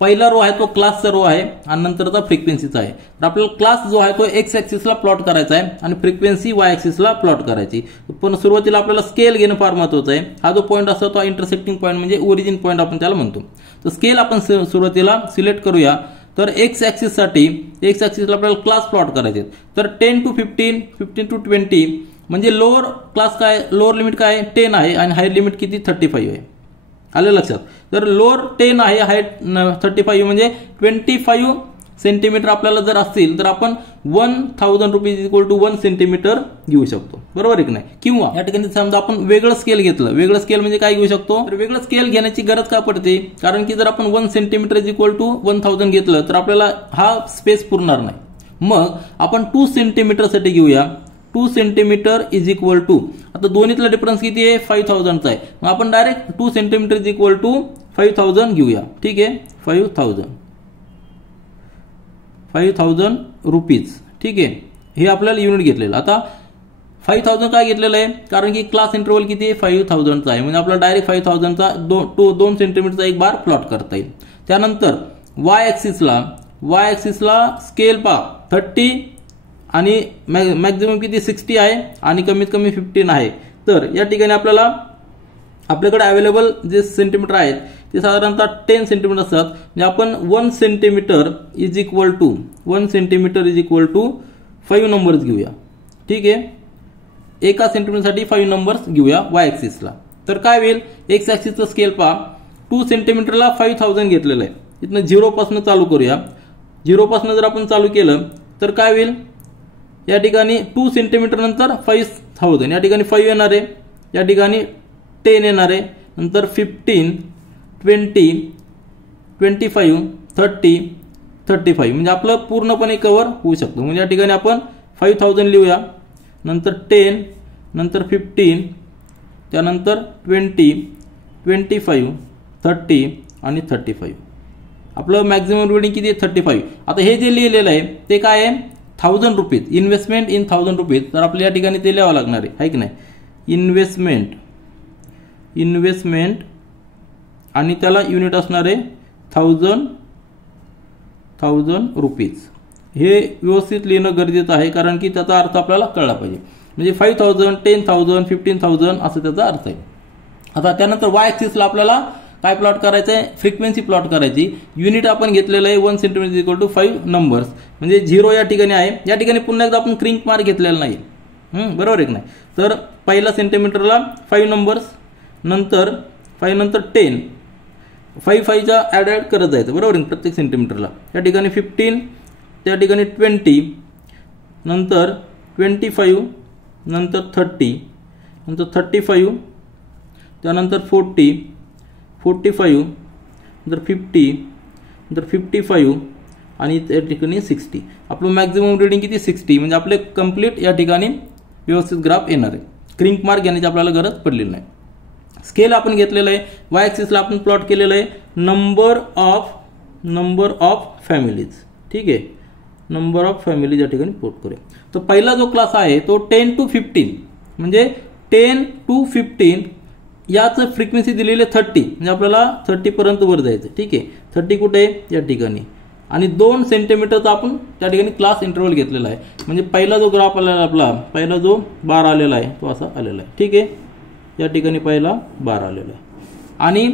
पहिला रो आहे तो क्लासचा रो आहे आणि नंतरचा फ्रिक्वेन्सीचा आहे. तर आपल्याला क्लास जो आहे तो एक्स ॲक्सिसला प्लॉट करायचा आहे आणि फ्रिक्वेन्सी वाय ॲक्सिसला प्लॉट करायची. पण सुरुवातीला आपल्याला स्केल घेणं फार महत्त्वाचं आहे. हा जो पॉईंट असतो तो इंटरसेक्टिंग पॉईंट म्हणजे ओरिजिन पॉईंट आपण त्याला म्हणतो. तर स्केल आपण सुरुवातीला सिलेक्ट करूया. तर एक्स ॲक्सिससाठी एक्स ॲक्सिसला आपल्याला क्लास प्लॉट करायचे. तर 10 to 15, 15 to 20 म्हणजे लोअर क्लास काय, लोअर लिमिट काय 10 आहे आणि हायर लिमिट किती 35 आहे. आलं लक्षात. तर लोअर 10 आहे, हायर 35 म्हणजे 25 सेंटीमीटर आपल्याला जर असतील तर आपण 1000 रुपीज इक्वल टू 1 सेंटीमीटर घेऊ शकतो, बरोबर आहे की नाही. किंवा या ठिकाणी समजा आपण वेगळं स्केल घेतलं, वेगळं स्केल म्हणजे काय घेऊ शकतो, तर वेगळं स्केल घेण्याची गरज का पडते, कारण की जर आपण 1 सेंटीमीटर इज इक्वल टू 1000 घेतलं तर आपल्याला हा स्पेस पुरणार नाही. मग आपण 2 सेंटीमीटरसाठी घेऊया. 2 सेंटीमीटर इज इक्वल टू, आता दोन्हीतला डिफरन्स किती आहे 5000चा आहे. मग आपण direct 2 centimetre is equal to 5000 घेऊया. ठीक आहे, 5000 रुपीज. ठीक आहे, हे आपल्याला युनिट घेतलेलं. आता 5000 काय घेतलेलं आहे, कारण की क्लास इंटरवल किती आहे 5000चा आहे. म्हणजे आपल्याला डायरेक्ट 5000चा 2 सेंटीमीटरचा एक बार प्लॉट करता येईल. त्यानंतर वाय ॲक्सिसला स्केल पा 30 आणि मॅक्झिमम किती 60 आहे आणि कमीत कमी 15 आहे. तर या ठिकाणी आपल्याकडे अवेलेबल जे सेंटीमीटर आहेत ते साधारणतः 10 सेंटीमीटर असतात. म्हणजे आपण 1 centimetre is equal to 5 numbers घेऊया. ठीक आहे, एका सेंटीमीटरसाठी 5 नंबर्स घेऊया वाय ॲक्सिसला. तर काय होईल, एक्स ॲक्सिसचा स्केल पहा 2 सेंटीमीटरला 5000 घेतलेलं आहे. इथनं 0 पासून चालू करूया. 0 पासून जर आपण चालू केलं तर काय होईल, या ठिकाणी 2 सेंटीमीटर नंतर 5000, या ठिकाणी 5 येणार आहे, या ठिकाणी 10 येणार आहे, नंतर 15, 20, 25, 30, 35 म्हणजे आपलं पूर्णपणे कव्हर होऊ शकतो. म्हणजे या ठिकाणी आपण 5000 लिहूया, नंतर 10, नंतर 15, त्यानंतर 20, 25, 30 आणि 35. आपलं मॅक्झिमम रिडिंग किती आहे 35. आता हे जे लिहिलेलं आहे ते काय आहे 1000 रुपीज, इन्व्हेस्टमेंट इन 1000 रुपीज. तर आपल्याला या ठिकाणी ते लिहावं लागणार आहे की नाही. इन्व्हेस्टमेंट आणि त्याला युनिट असणार आहे 1000 रुपीज. हे व्यवस्थित लिहिणं गरजेचं आहे कारण की त्याचा अर्थ आपल्याला कळला पाहिजे. म्हणजे 5000, 10,000, 15,000 असं त्याचा अर्थ आहे. आता त्यानंतर वाय ॲक्सिसला आपल्याला काय प्लॉट करायचं आहे, फ्रिक्वेन्सी प्लॉट करायची. युनिट आपण घेतलेलं आहे 1 सेंटीमीटर इक्वल टू 5 नंबर्स, म्हणजे 0 या ठिकाणी आहे. या ठिकाणी पुन्हा एकदा आपण क्रिंक मार्क घेतलेला नाही, बरोबर आहे की नाही. तर पहिला सेंटीमीटरला 5 नंबर्स, नंतर 5 नंतर 10, 5च्या ॲड करत जायचं, बरोबर आहे प्रत्येक सेंटीमीटरला. या ठिकाणी 15, त्या ठिकाणी 20, नंतर 25, नंतर 30, नंतर 35, त्यानंतर 40, 45, नंतर 50, नंतर 55 आणि त्या ठिकाणी 60. आपलं मॅक्झिमम रिडिंग किती 60. म्हणजे आपले कंप्लीट या ठिकाणी व्यवस्थित ग्राफ येणार आहे. क्रिंक मार्क घेण्याची आपल्याला गरज पडलेली नाही. स्केल आपण घेतलेलं आहे. वाय ॲक्सिसला आपण प्लॉट केलेलं आहे नंबर ऑफ फॅमिलीज. ठीक आहे, नंबर ऑफ फॅमिलीज या ठिकाणी प्लॉट करूया. तर पहिला जो क्लास आहे तो 10 to 15, म्हणजे 10 to 15 याचं फ्रिक्वेन्सी दिलेली आहे 30. म्हणजे आपल्याला 30 पर्यंत वर जायचं. ठीक आहे, 30 कुठे आहे या ठिकाणी. आणि 2 सेंटीमीटरचा आपण त्या ठिकाणी क्लास इंटरव्हल घेतलेला आहे. म्हणजे पहिला जो ग्राफ आलेला आपला, पहिला जो बार आलेला आहे तो असा आलेला आहे. ठीक आहे, या ठिकाणी पहिला बार आलेला आहे आणि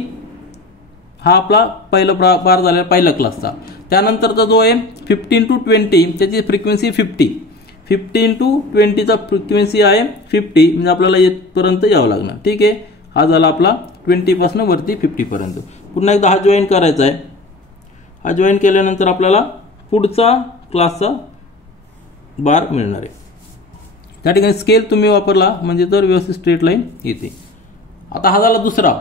हा आपला पहिला बार झालेला पहिला क्लासचा. त्यानंतरचा जो आहे 15 to 20 त्याची फ्रिक्वेन्सी 50. 15 to 20चा फ्रिक्वेन्सी आहे 50. म्हणजे आपल्याला येथपर्यंत यावं लागणार. ठीक आहे, हा झाला आपला 20 पासून वरती 50 पर्यंत. पुन्हा एकदा हा जॉईन करायचा आहे. हा जॉईन केल्यानंतर आपल्याला पुढचा क्लासचा बार मिळणार आहे. त्या ठिकाणी स्केल तुम्ही वापरला म्हणजे तर व्यवस्थित स्ट्रेट लाईन येते. आता हा झाला दुसरा.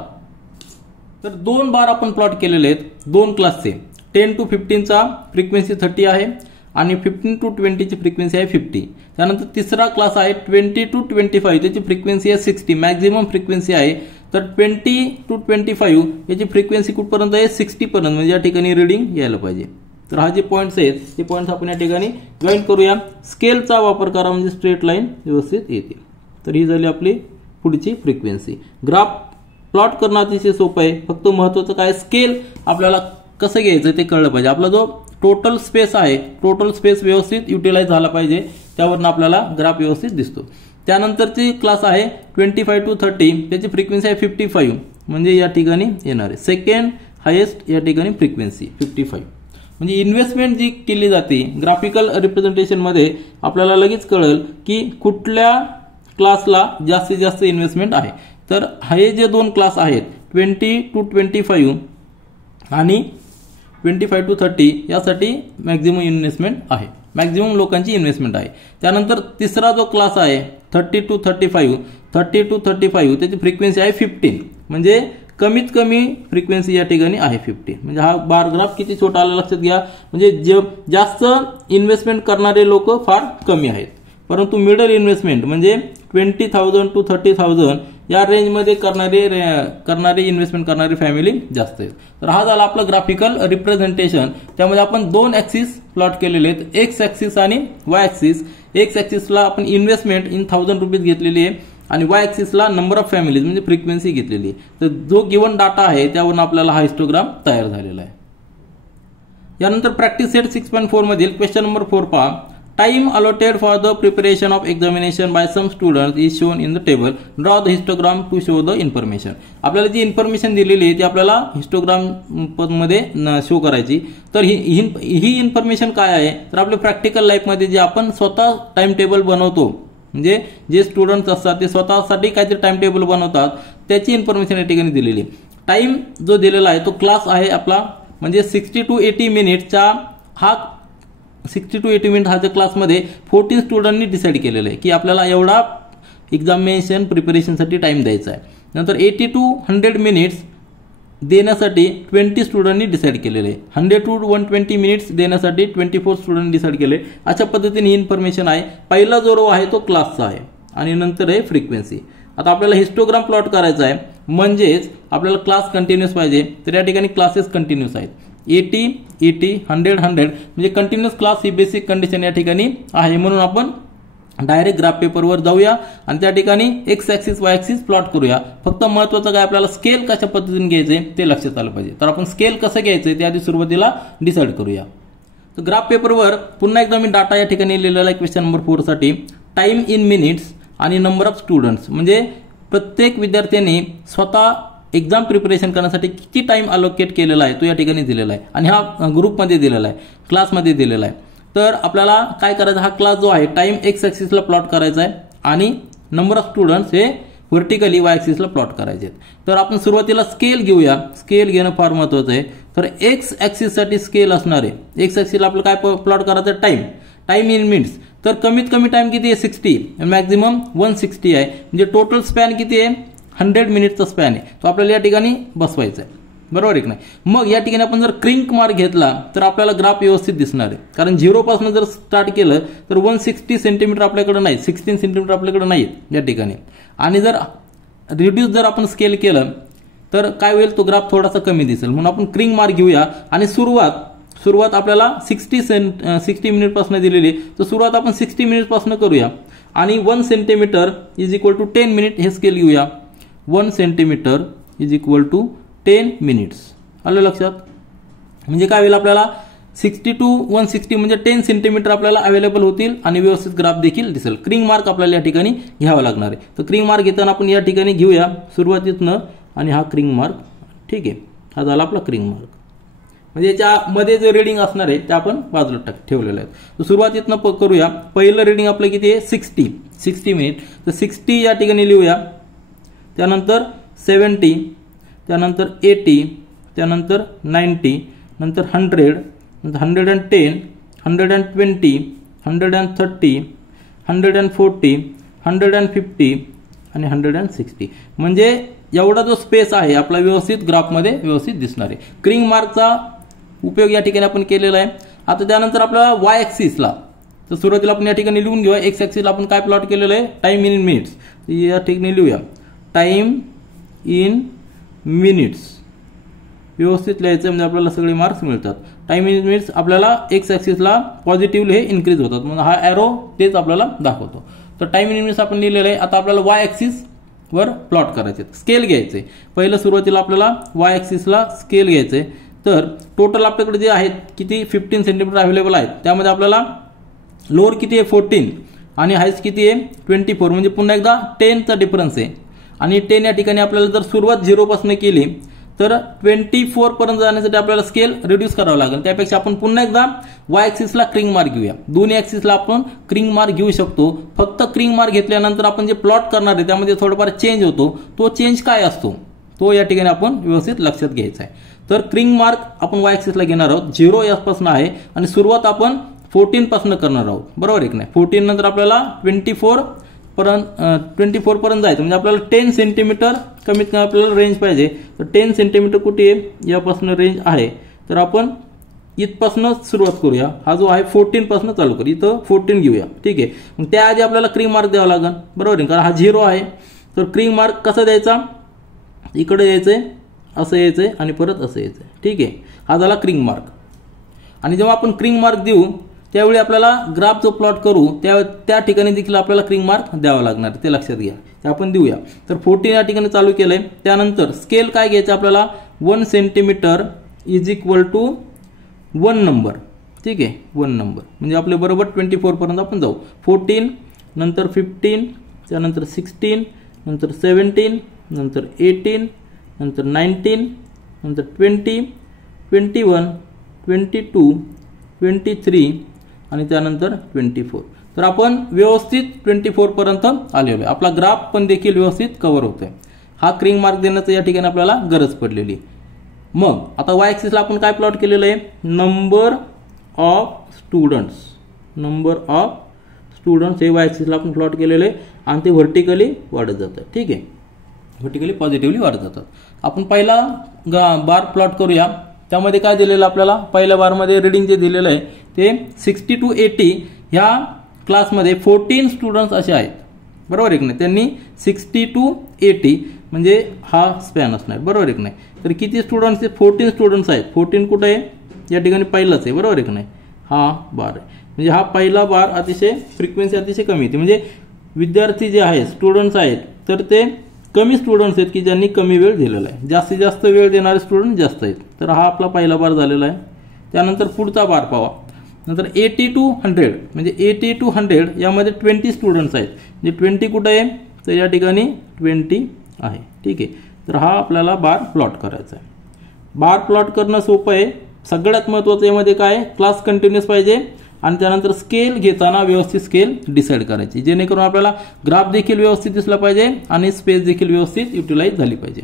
तर 2 बार आपण प्लॉट केलेले आहेत 2 क्लासचे. 10 to 15चा फ्रिक्वेन्सी 30 आहे आणि 15 to 20ची फ्रिक्वेन्सी आहे 50. त्यानंतर तिसरा क्लास आहे 20 to 25, त्याची फ्रिक्वेन्सी आहे 60, मॅक्झिमम फ्रिक्वेन्सी आहे. तर 20 to 25 याची फ्रिक्वेन्सी कुठपर्यंत आहे 60 पर्यंत. म्हणजे या ठिकाणी रिडिंग यायला पाहिजे. तर हा जे पॉईंट्स आहेत ते पॉईंट्स आपण या ठिकाणी जॉईन करूया. स्केलचा वापर करा म्हणजे स्ट्रेट लाईन व्यवस्थित येते. तर ही झाली आपली पुढची फ्रिक्वेन्सी. ग्राफ प्लॉट करणं अतिशय सोपं आहे. फक्त महत्त्वाचं काय, स्केल आपल्याला कसं घ्यायचं ते कळलं पाहिजे. आपला जो टोटल स्पेस आहे, टोटल स्पेस व्यवस्थित युटिलाइज झाला पाहिजे. त्यावरून आपल्याला ग्राफ व्यवस्थित दिसतो. त्यानंतरची क्लास आहे 25 to 30, त्याची फ्रिक्वेन्सी आहे 55. म्हणजे या ठिकाणी येणार आहे सेकंड हायेस्ट या ठिकाणी फ्रिक्वेन्सी 55. म्हणजे इन्व्हेस्टमेंट जी केली जाते ग्राफिकल रिप्रेझेंटेशनमध्ये आपल्याला लगेच कळेल की कुठल्या क्लासला जास्तीत जास्त इन्व्हेस्टमेंट आहे. तर हे जे 2 क्लास आहेत 20 to 25 आणि 25 to 30 यासाठी मॅक्झिमम इन्व्हेस्टमेंट आहे, मॅक्झिमम लोकांची इन्व्हेस्टमेंट आहे. त्यानंतर तिसरा जो क्लास आहे 30 to 35 त्याची फ्रिक्वेन्सी आहे 15. म्हणजे कमीत कमी फ्रिक्वेन्सी या ठिकाणी आहे 15. म्हणजे हा बार ग्राफ किती छोटा आला लक्षात घ्या. म्हणजे जास्त इन्व्हेस्टमेंट करणारे लोक फार कमी आहेत, परंतु मिडल इन्व्हेस्टमेंट म्हणजे 20,000 to 30,000 या रेंजमध्ये करणारे इन्व्हेस्टमेंट करणारी फॅमिली जास्त आहेत. तर हा झाला आपलं ग्राफिकल रिप्रेझेंटेशन. त्यामध्ये आपण 2 ॲक्सिस प्लॉट केलेले आहेत, एक्स ॲक्सिस आणि वाय ॲक्सिस. एक्स ॲक्सिसला आपण इन्व्हेस्टमेंट इन 1000 रुपीज घेतलेली आहे आणि वाय ॲक्सिसला नंबर ऑफ फॅमिलीज म्हणजे फ्रिक्वेन्सी घेतलेली आहे. तर जो गिवन डाटा आहे त्यावरून आपल्याला हा हिस्टोग्राम तयार झालेला आहे. यानंतर प्रॅक्टिस सेट 6.4 मधील क्वेश्चन नंबर 4 पहा. Time allotted for the preparation of examination by some students is shown in the table. Draw the histogram to show the information. आपल्याला जी इन्फॉर्मेशन दिलेली आहे ती आपल्याला हिस्टोग्राम मध्ये शो करायची. तर ही इन्फॉर्मेशन काय आहे, तर आपल्या प्रॅक्टिकल लाईफमध्ये जे आपण स्वतः टाइम टेबल बनवतो, म्हणजे जे स्टुडंट्स असतात ते स्वतःसाठी काहीतरी टाइम टेबल बनवतात, त्याची इन्फॉर्मेशन या ठिकाणी दिलेली आहे. टाइम जो दिलेला आहे तो क्लास आहे आपला, म्हणजे 60 to 80 मिनिटचा हा 60 to 80 मिनिट हा ज्या क्लासमध्ये 14 स्टुडंटनी डिसाईड केलेलं आहे की आपल्याला एवढा एक्झामिनेशन प्रिपरेशनसाठी टाइम द्यायचा आहे. नंतर 80 to 100 मिनिट्स देण्यासाठी 20 स्टुडंटनी डिसाईड केलेले आहे. 100 to 120 मिनिट्स देण्यासाठी 24 स्टुडंट डिसाईड केले. अशा पद्धतीने ही इन्फॉर्मेशन आहे. पहिला जो रो आहे तो क्लासचा आहे आणि नंतर आहे फ्रिक्वेन्सी. आता आपल्याला हिस्टोग्राम प्लॉट करायचा आहे, म्हणजेच आपल्याला क्लास कंटिन्यूस पाहिजे, तर या ठिकाणी क्लासेस कंटिन्यूस आहेत. 80 80 100 100 म्हणजे कंटिन्युअस क्लास ही बेसिक कंडिशन या ठिकाणी आहे. म्हणून आपण डायरेक्ट ग्राफ पेपरवर जाऊया आणि त्या ठिकाणी x axis Y axis plot करूया. फक्त महत्त्वाचं काय आपल्याला स्केल कशा पद्धतीने घ्यायचे ते लक्षात आलं पाहिजे. तर आपण स्केल कसं घ्यायचं ते आधी सुरुवातीला डिसाईड करूया. तर ग्राफ पेपरवर पुन्हा एकदा मी डाटा या ठिकाणी लिहिलेला आहे क्वेश्चन नंबर 4 साठी. टाइम इन मिनिट्स आणि नंबर ऑफ स्टुडंट्स म्हणजे प्रत्येक विद्यार्थ्यांनी स्वतः एक्झाम प्रिपरेशन करण्यासाठी किती टाइम अलोकेट केलेला आहे तो या ठिकाणी दिलेला आहे आणि हा ग्रुपमध्ये दिलेला आहे, क्लासमध्ये दिलेला आहे. तर आपल्याला काय करायचं, हा क्लास जो आहे टाइम एक्स ॲक्सिसला प्लॉट करायचा आहे आणि नंबर ऑफ स्टुडंट्स हे व्हर्टिकली वाय ॲक्सिसला प्लॉट करायचे आहेत. तर आपण सुरुवातीला स्केल घेऊया. स्केल घेणं फार महत्त्वाचं आहे. तर एक्स ॲक्सिससाठी स्केल असणार आहे. एक्स ॲक्सिसला आपल्याला काय प्लॉट करायचं आहे, टाइम इन मिनिट्स. तर कमीत कमी टाइम किती आहे 60, मॅक्झिमम 160 आहे. म्हणजे टोटल स्पॅन किती आहे 100 मिनिटचा स्पॅन आहे. तो आपल्याला या ठिकाणी बसवायचा आहे, बरोबर आहे की नाही. मग या ठिकाणी आपण जर क्रिंक मार्क घेतला तर आपल्याला ग्राफ व्यवस्थित दिसणार आहे. कारण 0 पासून जर स्टार्ट केलं तर 160 सेंटीमीटर आपल्याकडे नाही, 16 सेंटीमीटर आपल्याकडे नाही या ठिकाणी. आणि जर रिड्यूस जर आपण स्केल केलं तर काय होईल, तो ग्राफ थोडासा कमी दिसेल. म्हणून आपण क्रिंक मार्क घेऊया आणि सुरुवात आपल्याला 60 मिनिट पासून दिलेली. तर सुरुवात आपण 60 मिनिट पासून करूया आणि 1 centimetre is equal to 10 minute हे स्केल घेऊया. 1 centimetre is equal to 10 minutes. आलं लक्षात. म्हणजे काय होईल, आपल्याला 60 to 160 म्हणजे 10 सेंटीमीटर आपल्याला अवेलेबल होतील आणि व्यवस्थित ग्राफ देखील दिसेल. क्रिंक मार्क आपल्याला या ठिकाणी घ्यावा लागणार आहे. तर क्रिंक मार्क घेताना आपण या ठिकाणी घेऊया सुरुवातीतनं आणि हा क्रिंक मार्क. ठीक आहे, हा झाला आपला क्रिंक मार्क. म्हणजे याच्यामध्ये जे रिडिंग असणार आहे ते आपण बाजूला ठेवलेलं आहे. तर सुरुवातीतनं करूया. पहिलं रिडिंग आपलं किती आहे 60 मिनिट. तर 60 या ठिकाणी लिहूया. त्यानंतर 70, त्यानंतर 80, त्यानंतर 90, नंतर 100, नंतर 110, 120, 130, 140, 150 आणि 160. म्हणजे एवढा जो स्पेस आहे आपला व्यवस्थित ग्राफमध्ये व्यवस्थित दिसणार आहे. क्रिंक मार्कचा उपयोग या ठिकाणी आपण केलेला आहे. आता त्यानंतर आपल्याला वाय ॲक्सिसला, तर सुरुवातीला आपण या ठिकाणी लिहून घेऊया. एक्स ॲक्सिसला आपण काय प्लॉट केलेलं आहे, टाइम इन मिनिट्स. या ठिकाणी लिहूया टाइम इन मिनिट्स. व्यवस्थित लिहायचं म्हणजे आपल्याला सगळे मार्क्स मिळतात. टाइम इन मिनिट्स आपल्याला एक्स ॲक्सिसला पॉझिटिव्हली हे इन्क्रीज होतात. म्हणजे हा ॲरो तेच आपल्याला दाखवतो. तर टाइम इन मिनिट्स आपण लिहिलेलं आहे. आता आपल्याला वाय ॲक्सिस वर प्लॉट करायचे, स्केल घ्यायचे. पहिलं सुरुवातीला आपल्याला वाय ॲक्सिसला स्केल घ्यायचे. तर टोटल आपल्याकडे जे आहेत किती 15 सेंटीमीटर अवेलेबल आहेत. त्यामध्ये आपल्याला लोअर किती आहे 14 आणि हाईस्ट किती आहे 24. म्हणजे पुन्हा एकदा 10चा डिफरन्स आहे. आणि 10 या ठिकाणी आपल्याला जर सुरुवात 0 पासून केली तर 24 पर्यंत जाण्यासाठी आपल्याला स्केल रिड्यूस करावं लागेल. त्यापेक्षा आपण पुन्हा एकदा वाय ॲक्सिसला क्रिंक मार्क घेऊया. दोन्ही ॲक्सिसला आपण क्रिंक मार्क घेऊ शकतो. फक्त क्रिंक मार्क घेतल्यानंतर आपण जे प्लॉट करणार आहे त्यामध्ये थोडाफार चेंज होतो. तो चेंज काय असतो तो या ठिकाणी आपण व्यवस्थित लक्षात घ्यायचा आहे. तर क्रिंक मार्क आपण वाय ॲक्सिसला घेणार आहोत. 0 यापासून आहे आणि सुरुवात आपण 14 पासून करणार आहोत, बरोबर आहे की नाही. 14 नंतर आपल्याला 24 पर्यंत जायचं. म्हणजे आपल्याला 10 सेंटीमीटर कमीत कमी आपल्याला रेंज पाहिजे. तर 10 सेंटीमीटर कुठे आहे, यापासून रेंज आहे. तर आपण इथपासूनच सुरुवात करूया. हा जो आहे 14 पासून चालू करू. इथं 14 घेऊया, ठीक आहे. मग त्याआधी आपल्याला क्रिंक मार्क द्यावा लागेल, बरोबर आहे, कारण हा 0 आहे. तर क्रिंक मार्क कसा द्यायचा, इकडे यायचंय, असं यायचंय आणि परत असं यायचंय, ठीक आहे. हा झाला क्रिंक मार्क. आणि जेव्हा आपण क्रिंक मार्क देऊ त्यावेळी आपल्याला ग्राफ जो प्लॉट करू त्या ठिकाणी देखील आपल्याला क्रिंक मार्क द्यावा लागणार, ते लक्षात घ्या. ते आपण देऊया. तर 14 या ठिकाणी चालू केलंय. त्यानंतर स्केल काय घ्यायचं आपल्याला 1 centimetre is equal to 1 number, ठीक आहे. 1 नंबर म्हणजे आपले बरोबर 24 पर्यंत आपण जाऊ. 14 नंतर 15 त्यानंतर 16 नंतर 17 नंतर 18 नंतर 19 नंतर 20 21 22 23 आणि त्यानंतर 24. तर आपण व्यवस्थित 24 पर्यंत आलेलो आहे. आपला ग्राफ पण देखील व्यवस्थित कव्हर होतोय. हा क्रिंक मार्क देण्याचं या ठिकाणी आपल्याला गरज पडलेली. मग आता वाय ॲक्सिसला आपण काय प्लॉट केलेलं आहे, नंबर ऑफ स्टुडंट्स हे वाय ॲक्सिसला आपण प्लॉट केलेलं आहे आणि ते व्हर्टिकली वाढत जातं, ठीक आहे. व्हर्टिकली पॉझिटिव्हली वाढत जातात. आपण पहिला बार प्लॉट करूया. त्यामध्ये काय दिलेलं आपल्याला, पहिल्या बारमध्ये रिडिंग जे दिलेलं आहे ते 60 to 80. ह्या क्लासमध्ये 14 स्टुडंट्स असे आहेत, बरोबर आहे की नाही. त्यांनी 60 to 80 म्हणजे हा स्पॅन असणार, बरोबर आहे की नाही. तर किती स्टुडंट्स, 14 स्टुडंट्स आहेत. 14 कुठे आहे या ठिकाणी पहिलाच आहे, बरोबर आहे की नाही? हा बार आहे, म्हणजे हा पहिला बार अतिशय फ्रिक्वेन्सी अतिशय कमी येते. म्हणजे विद्यार्थी जे आहेत, स्टुडंट्स आहेत, तर ते कमी स्टुडंट्स आहेत की ज्यांनी कमी वेळ दिलेला आहे. जास्तीत जास्त वेळ देणारे स्टुडंट जास्त आहेत. तर हा आपला पहिला बार झालेला आहे. त्यानंतर पुढचा बार पाहा. नंतर 80 to 100, म्हणजे 80 to 100 यामध्ये 20 स्टुडंट्स आहेत. म्हणजे 20 कुठे आहे? तर या ठिकाणी 20 आहे. ठीक आहे, तर हा आपल्याला बार प्लॉट करायचा आहे. बार प्लॉट करणं सोपं आहे. सगळ्यात महत्त्वाचं यामध्ये काय, क्लास कंटिन्युअस पाहिजे आणि त्यानंतर स्केल घेताना व्यवस्थित स्केल डिसाईड करायची, जेणेकरून आपल्याला ग्राफ देखील व्यवस्थित दिसला पाहिजे आणि स्पेस देखील व्यवस्थित युटिलाइज झाली पाहिजे.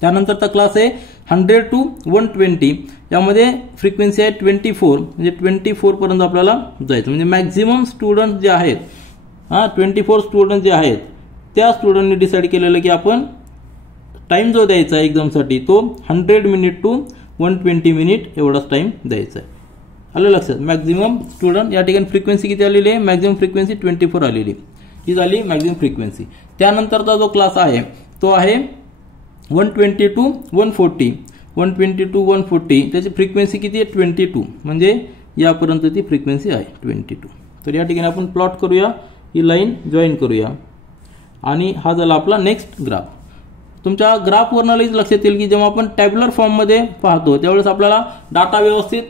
त्यानंतरचा क्लास आहे 100 to 120, यामध्ये फ्रिक्वेन्सी आहे 24, म्हणजे 24 पर्यंत आपल्याला जायचं. म्हणजे मॅक्झिमम स्टुडंट जे आहेत, 24 स्टुडंट जे आहेत, त्या स्टुडंटने डिसाईड केलेलं की आपण टाइम जो द्यायचा आहे एक्झामसाठी तो 100 मिनिट टू 120 मिनिट एवढाच टाइम द्यायचा आहे. आलं लक्षात? मॅक्झिमम स्टुडंट या ठिकाणी फ्रिक्वेन्सी किती आलेली आहे? मॅक्झिमम फ्रिक्वेन्सी 24 आलेली, ही झाली मॅक्झिमम फ्रिक्वेन्सी. त्यानंतरचा जो क्लास आहे तो आहे 120 to 140, 120 to 140, त्याची फ्रिक्वेन्सी किती आहे? 22, म्हणजे यापर्यंत ती फ्रिक्वेन्सी आहे 22. तर या ठिकाणी आपण प्लॉट करूया, ही लाईन जॉईन करूया आणि हा झाला आपला नेक्स्ट ग्राफ. तुमच्या ग्राफवरनं लक्षात येईल की जेव्हा आपण टॅब्युलर फॉर्ममध्ये पाहतो त्यावेळेस आपल्याला डाटा व्यवस्थित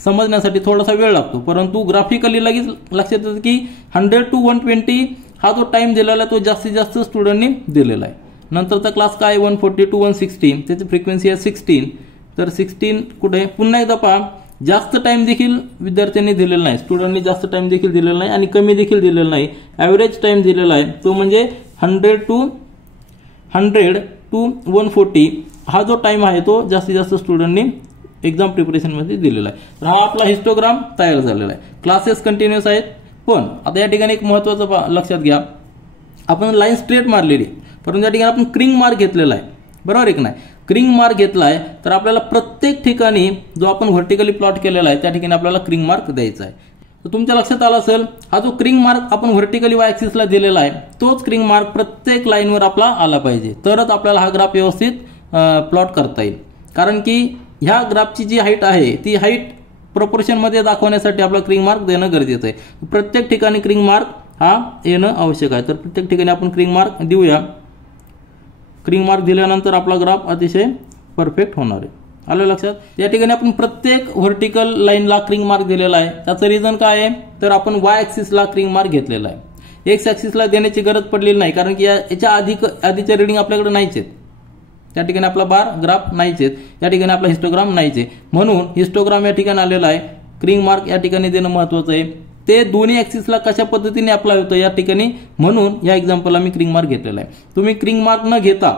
समजण्यासाठी थोडासा वेळ लागतो, परंतु ग्राफिकली लगेच लक्षात येतं की 100 to 120 हा जो टाइम दिलेला आहे तो जास्तीत जास्त स्टुडंटनी दिलेला आहे. नंतरचा क्लास काय? 140 to 160, त्याची फ्रिक्वेन्सी आहे 16. तर 16 कुठे? पुन्हा एकदा पहा, जास्त टाइम देखील विद्यार्थ्यांनी दिलेला नाही, स्टुडंटनी जास्त टाइम देखील दिलेला नाही आणि कमी देखील दिलेला नाही. ॲव्हरेज टाइम दिलेला आहे तो म्हणजे 100 to 140 हा जो टाइम आहे तो जास्तीत जास्त स्टुडंटनी एक्झाम प्रिपरेशनमध्ये दिलेला आहे. तर हा आपला हिस्टोग्राम तयार झालेला आहे. क्लासेस कंटिन्युअस आहेत, पण आता या ठिकाणी एक महत्त्वाचं लक्षात घ्या, आपण लाईन स्ट्रेट मारलेली, परंतु या ठिकाणी आपण क्रिंग मार्क घेतलेला आहे, बरोबर आहे की नाही? क्रिंग मार्क घेतला आहे तर आपल्याला प्रत्येक ठिकाणी जो आपण व्हर्टिकली प्लॉट केलेला आहे त्या ठिकाणी आपल्याला क्रिंग मार्क द्यायचा आहे. तर तुमच्या लक्षात आलं असेल, हा जो क्रिंग मार्क आपण व्हर्टिकली वाय ॲक्सिसला दिलेला आहे तोच क्रिंग मार्क प्रत्येक लाईनवर आपला आला पाहिजे, तरच आपल्याला हा ग्राफ व्यवस्थित प्लॉट करता येईल. कारण की ह्या ग्राफची जी हाईट आहे ती हाईट प्रपोर्शनमध्ये दाखवण्यासाठी आपला क्रिंग मार्क देणं गरजेचं आहे. प्रत्येक ठिकाणी क्रिंग मार्क हा येणं आवश्यक आहे. तर प्रत्येक ठिकाणी आपण क्रिंग मार्क देऊया. क्रिंग मार्क दिल्यानंतर आपला ग्राफ अतिशय परफेक्ट होणार आहे. आलं लक्षात? या ठिकाणी आपण प्रत्येक व्हर्टिकल लाईनला क्रिंग मार्क दिलेला आहे. त्याचं रिझन काय आहे? तर आपण वाय ॲक्सिसला क्रिंग मार्क घेतलेला आहे. एक्स ॲक्सिसला देण्याची गरज पडलेली नाही, कारण की याच्या आधीच्या रिडिंग आपल्याकडे नाहीच आहेत. त्या ठिकाणी आपला बार ग्राफ नाहीच आहेत, या ठिकाणी आपला हिस्टोग्राम नाहीच आहे, म्हणून हिस्टोग्राम या ठिकाणी आलेला आहे. क्रिंग मार्क या ठिकाणी देणं महत्त्वाचं आहे. ते दोन्ही ॲक्सिसला कशा पद्धतीने अप्लाय होतं या ठिकाणी, म्हणून या एक्झाम्पलला मी क्रिंग मार्क घेतलेला आहे. तुम्ही क्रिंग मार्क न घेता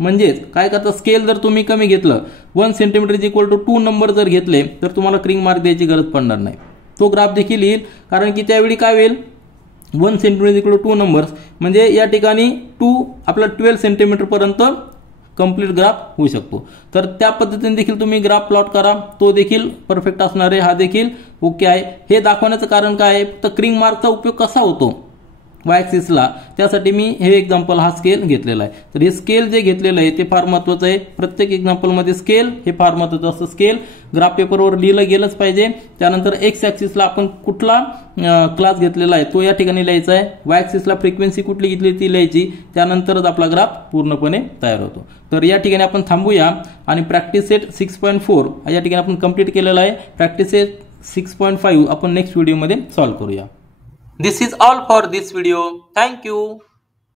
म्हणजेच काय करता, स्केल जर तुम्ही कमी घेतलं 1 centimetre is equal to 2 number जर घेतले तर तुम्हाला क्रिंग मार्क द्यायची गरज पडणार नाही. तो ग्राफ देखील येईल, कारण की त्यावेळी काय होईल, 1 सेंटीमीटर इक्वल टू 2 नंबर्स म्हणजे या ठिकाणी 2 आपला 12 सेंटीमीटर पर्यंत कंप्लीट ग्राफ होऊ शकतो. तर त्या पद्धतीने देखील तुम्ही ग्राफ प्लॉट करा, तो देखील परफेक्ट असणार आहे, हा देखील ओके आहे. हे दाखवण्याचं कारण काय आहे, तर क्रिंग मार्कचा उपयोग कसा होतो वाय ॲक्सिसला, त्यासाठी मी हे एक्झाम्पल हा स्केल घेतलेला आहे. तर हे स्केल जे घेतलेलं आहे ते फार महत्त्वाचं आहे. प्रत्येक एक्झाम्पलमध्ये स्केल हे फार महत्त्वाचं असतं. स्केल ग्राफ पेपरवर लिहिलं गेलंच पाहिजे. त्यानंतर एक्स ॲक्सिसला आपण कुठला क्लास घेतलेला आहे तो या ठिकाणी लिहायचा आहे. वाय ॲक्सिसला फ्रिक्वेन्सी कुठली घेतली ती लिहायची, त्यानंतरच आपला ग्राफ पूर्णपणे तयार होतो. तर या ठिकाणी आपण थांबूया आणि प्रॅक्टिस सेट 6.4 या ठिकाणी आपण कंप्लीट केलेला आहे. प्रॅक्टिस सेट 6.5 आपण नेक्स्ट व्हिडिओमध्ये सॉल्व्ह करूया. This is all for this video. Thank you.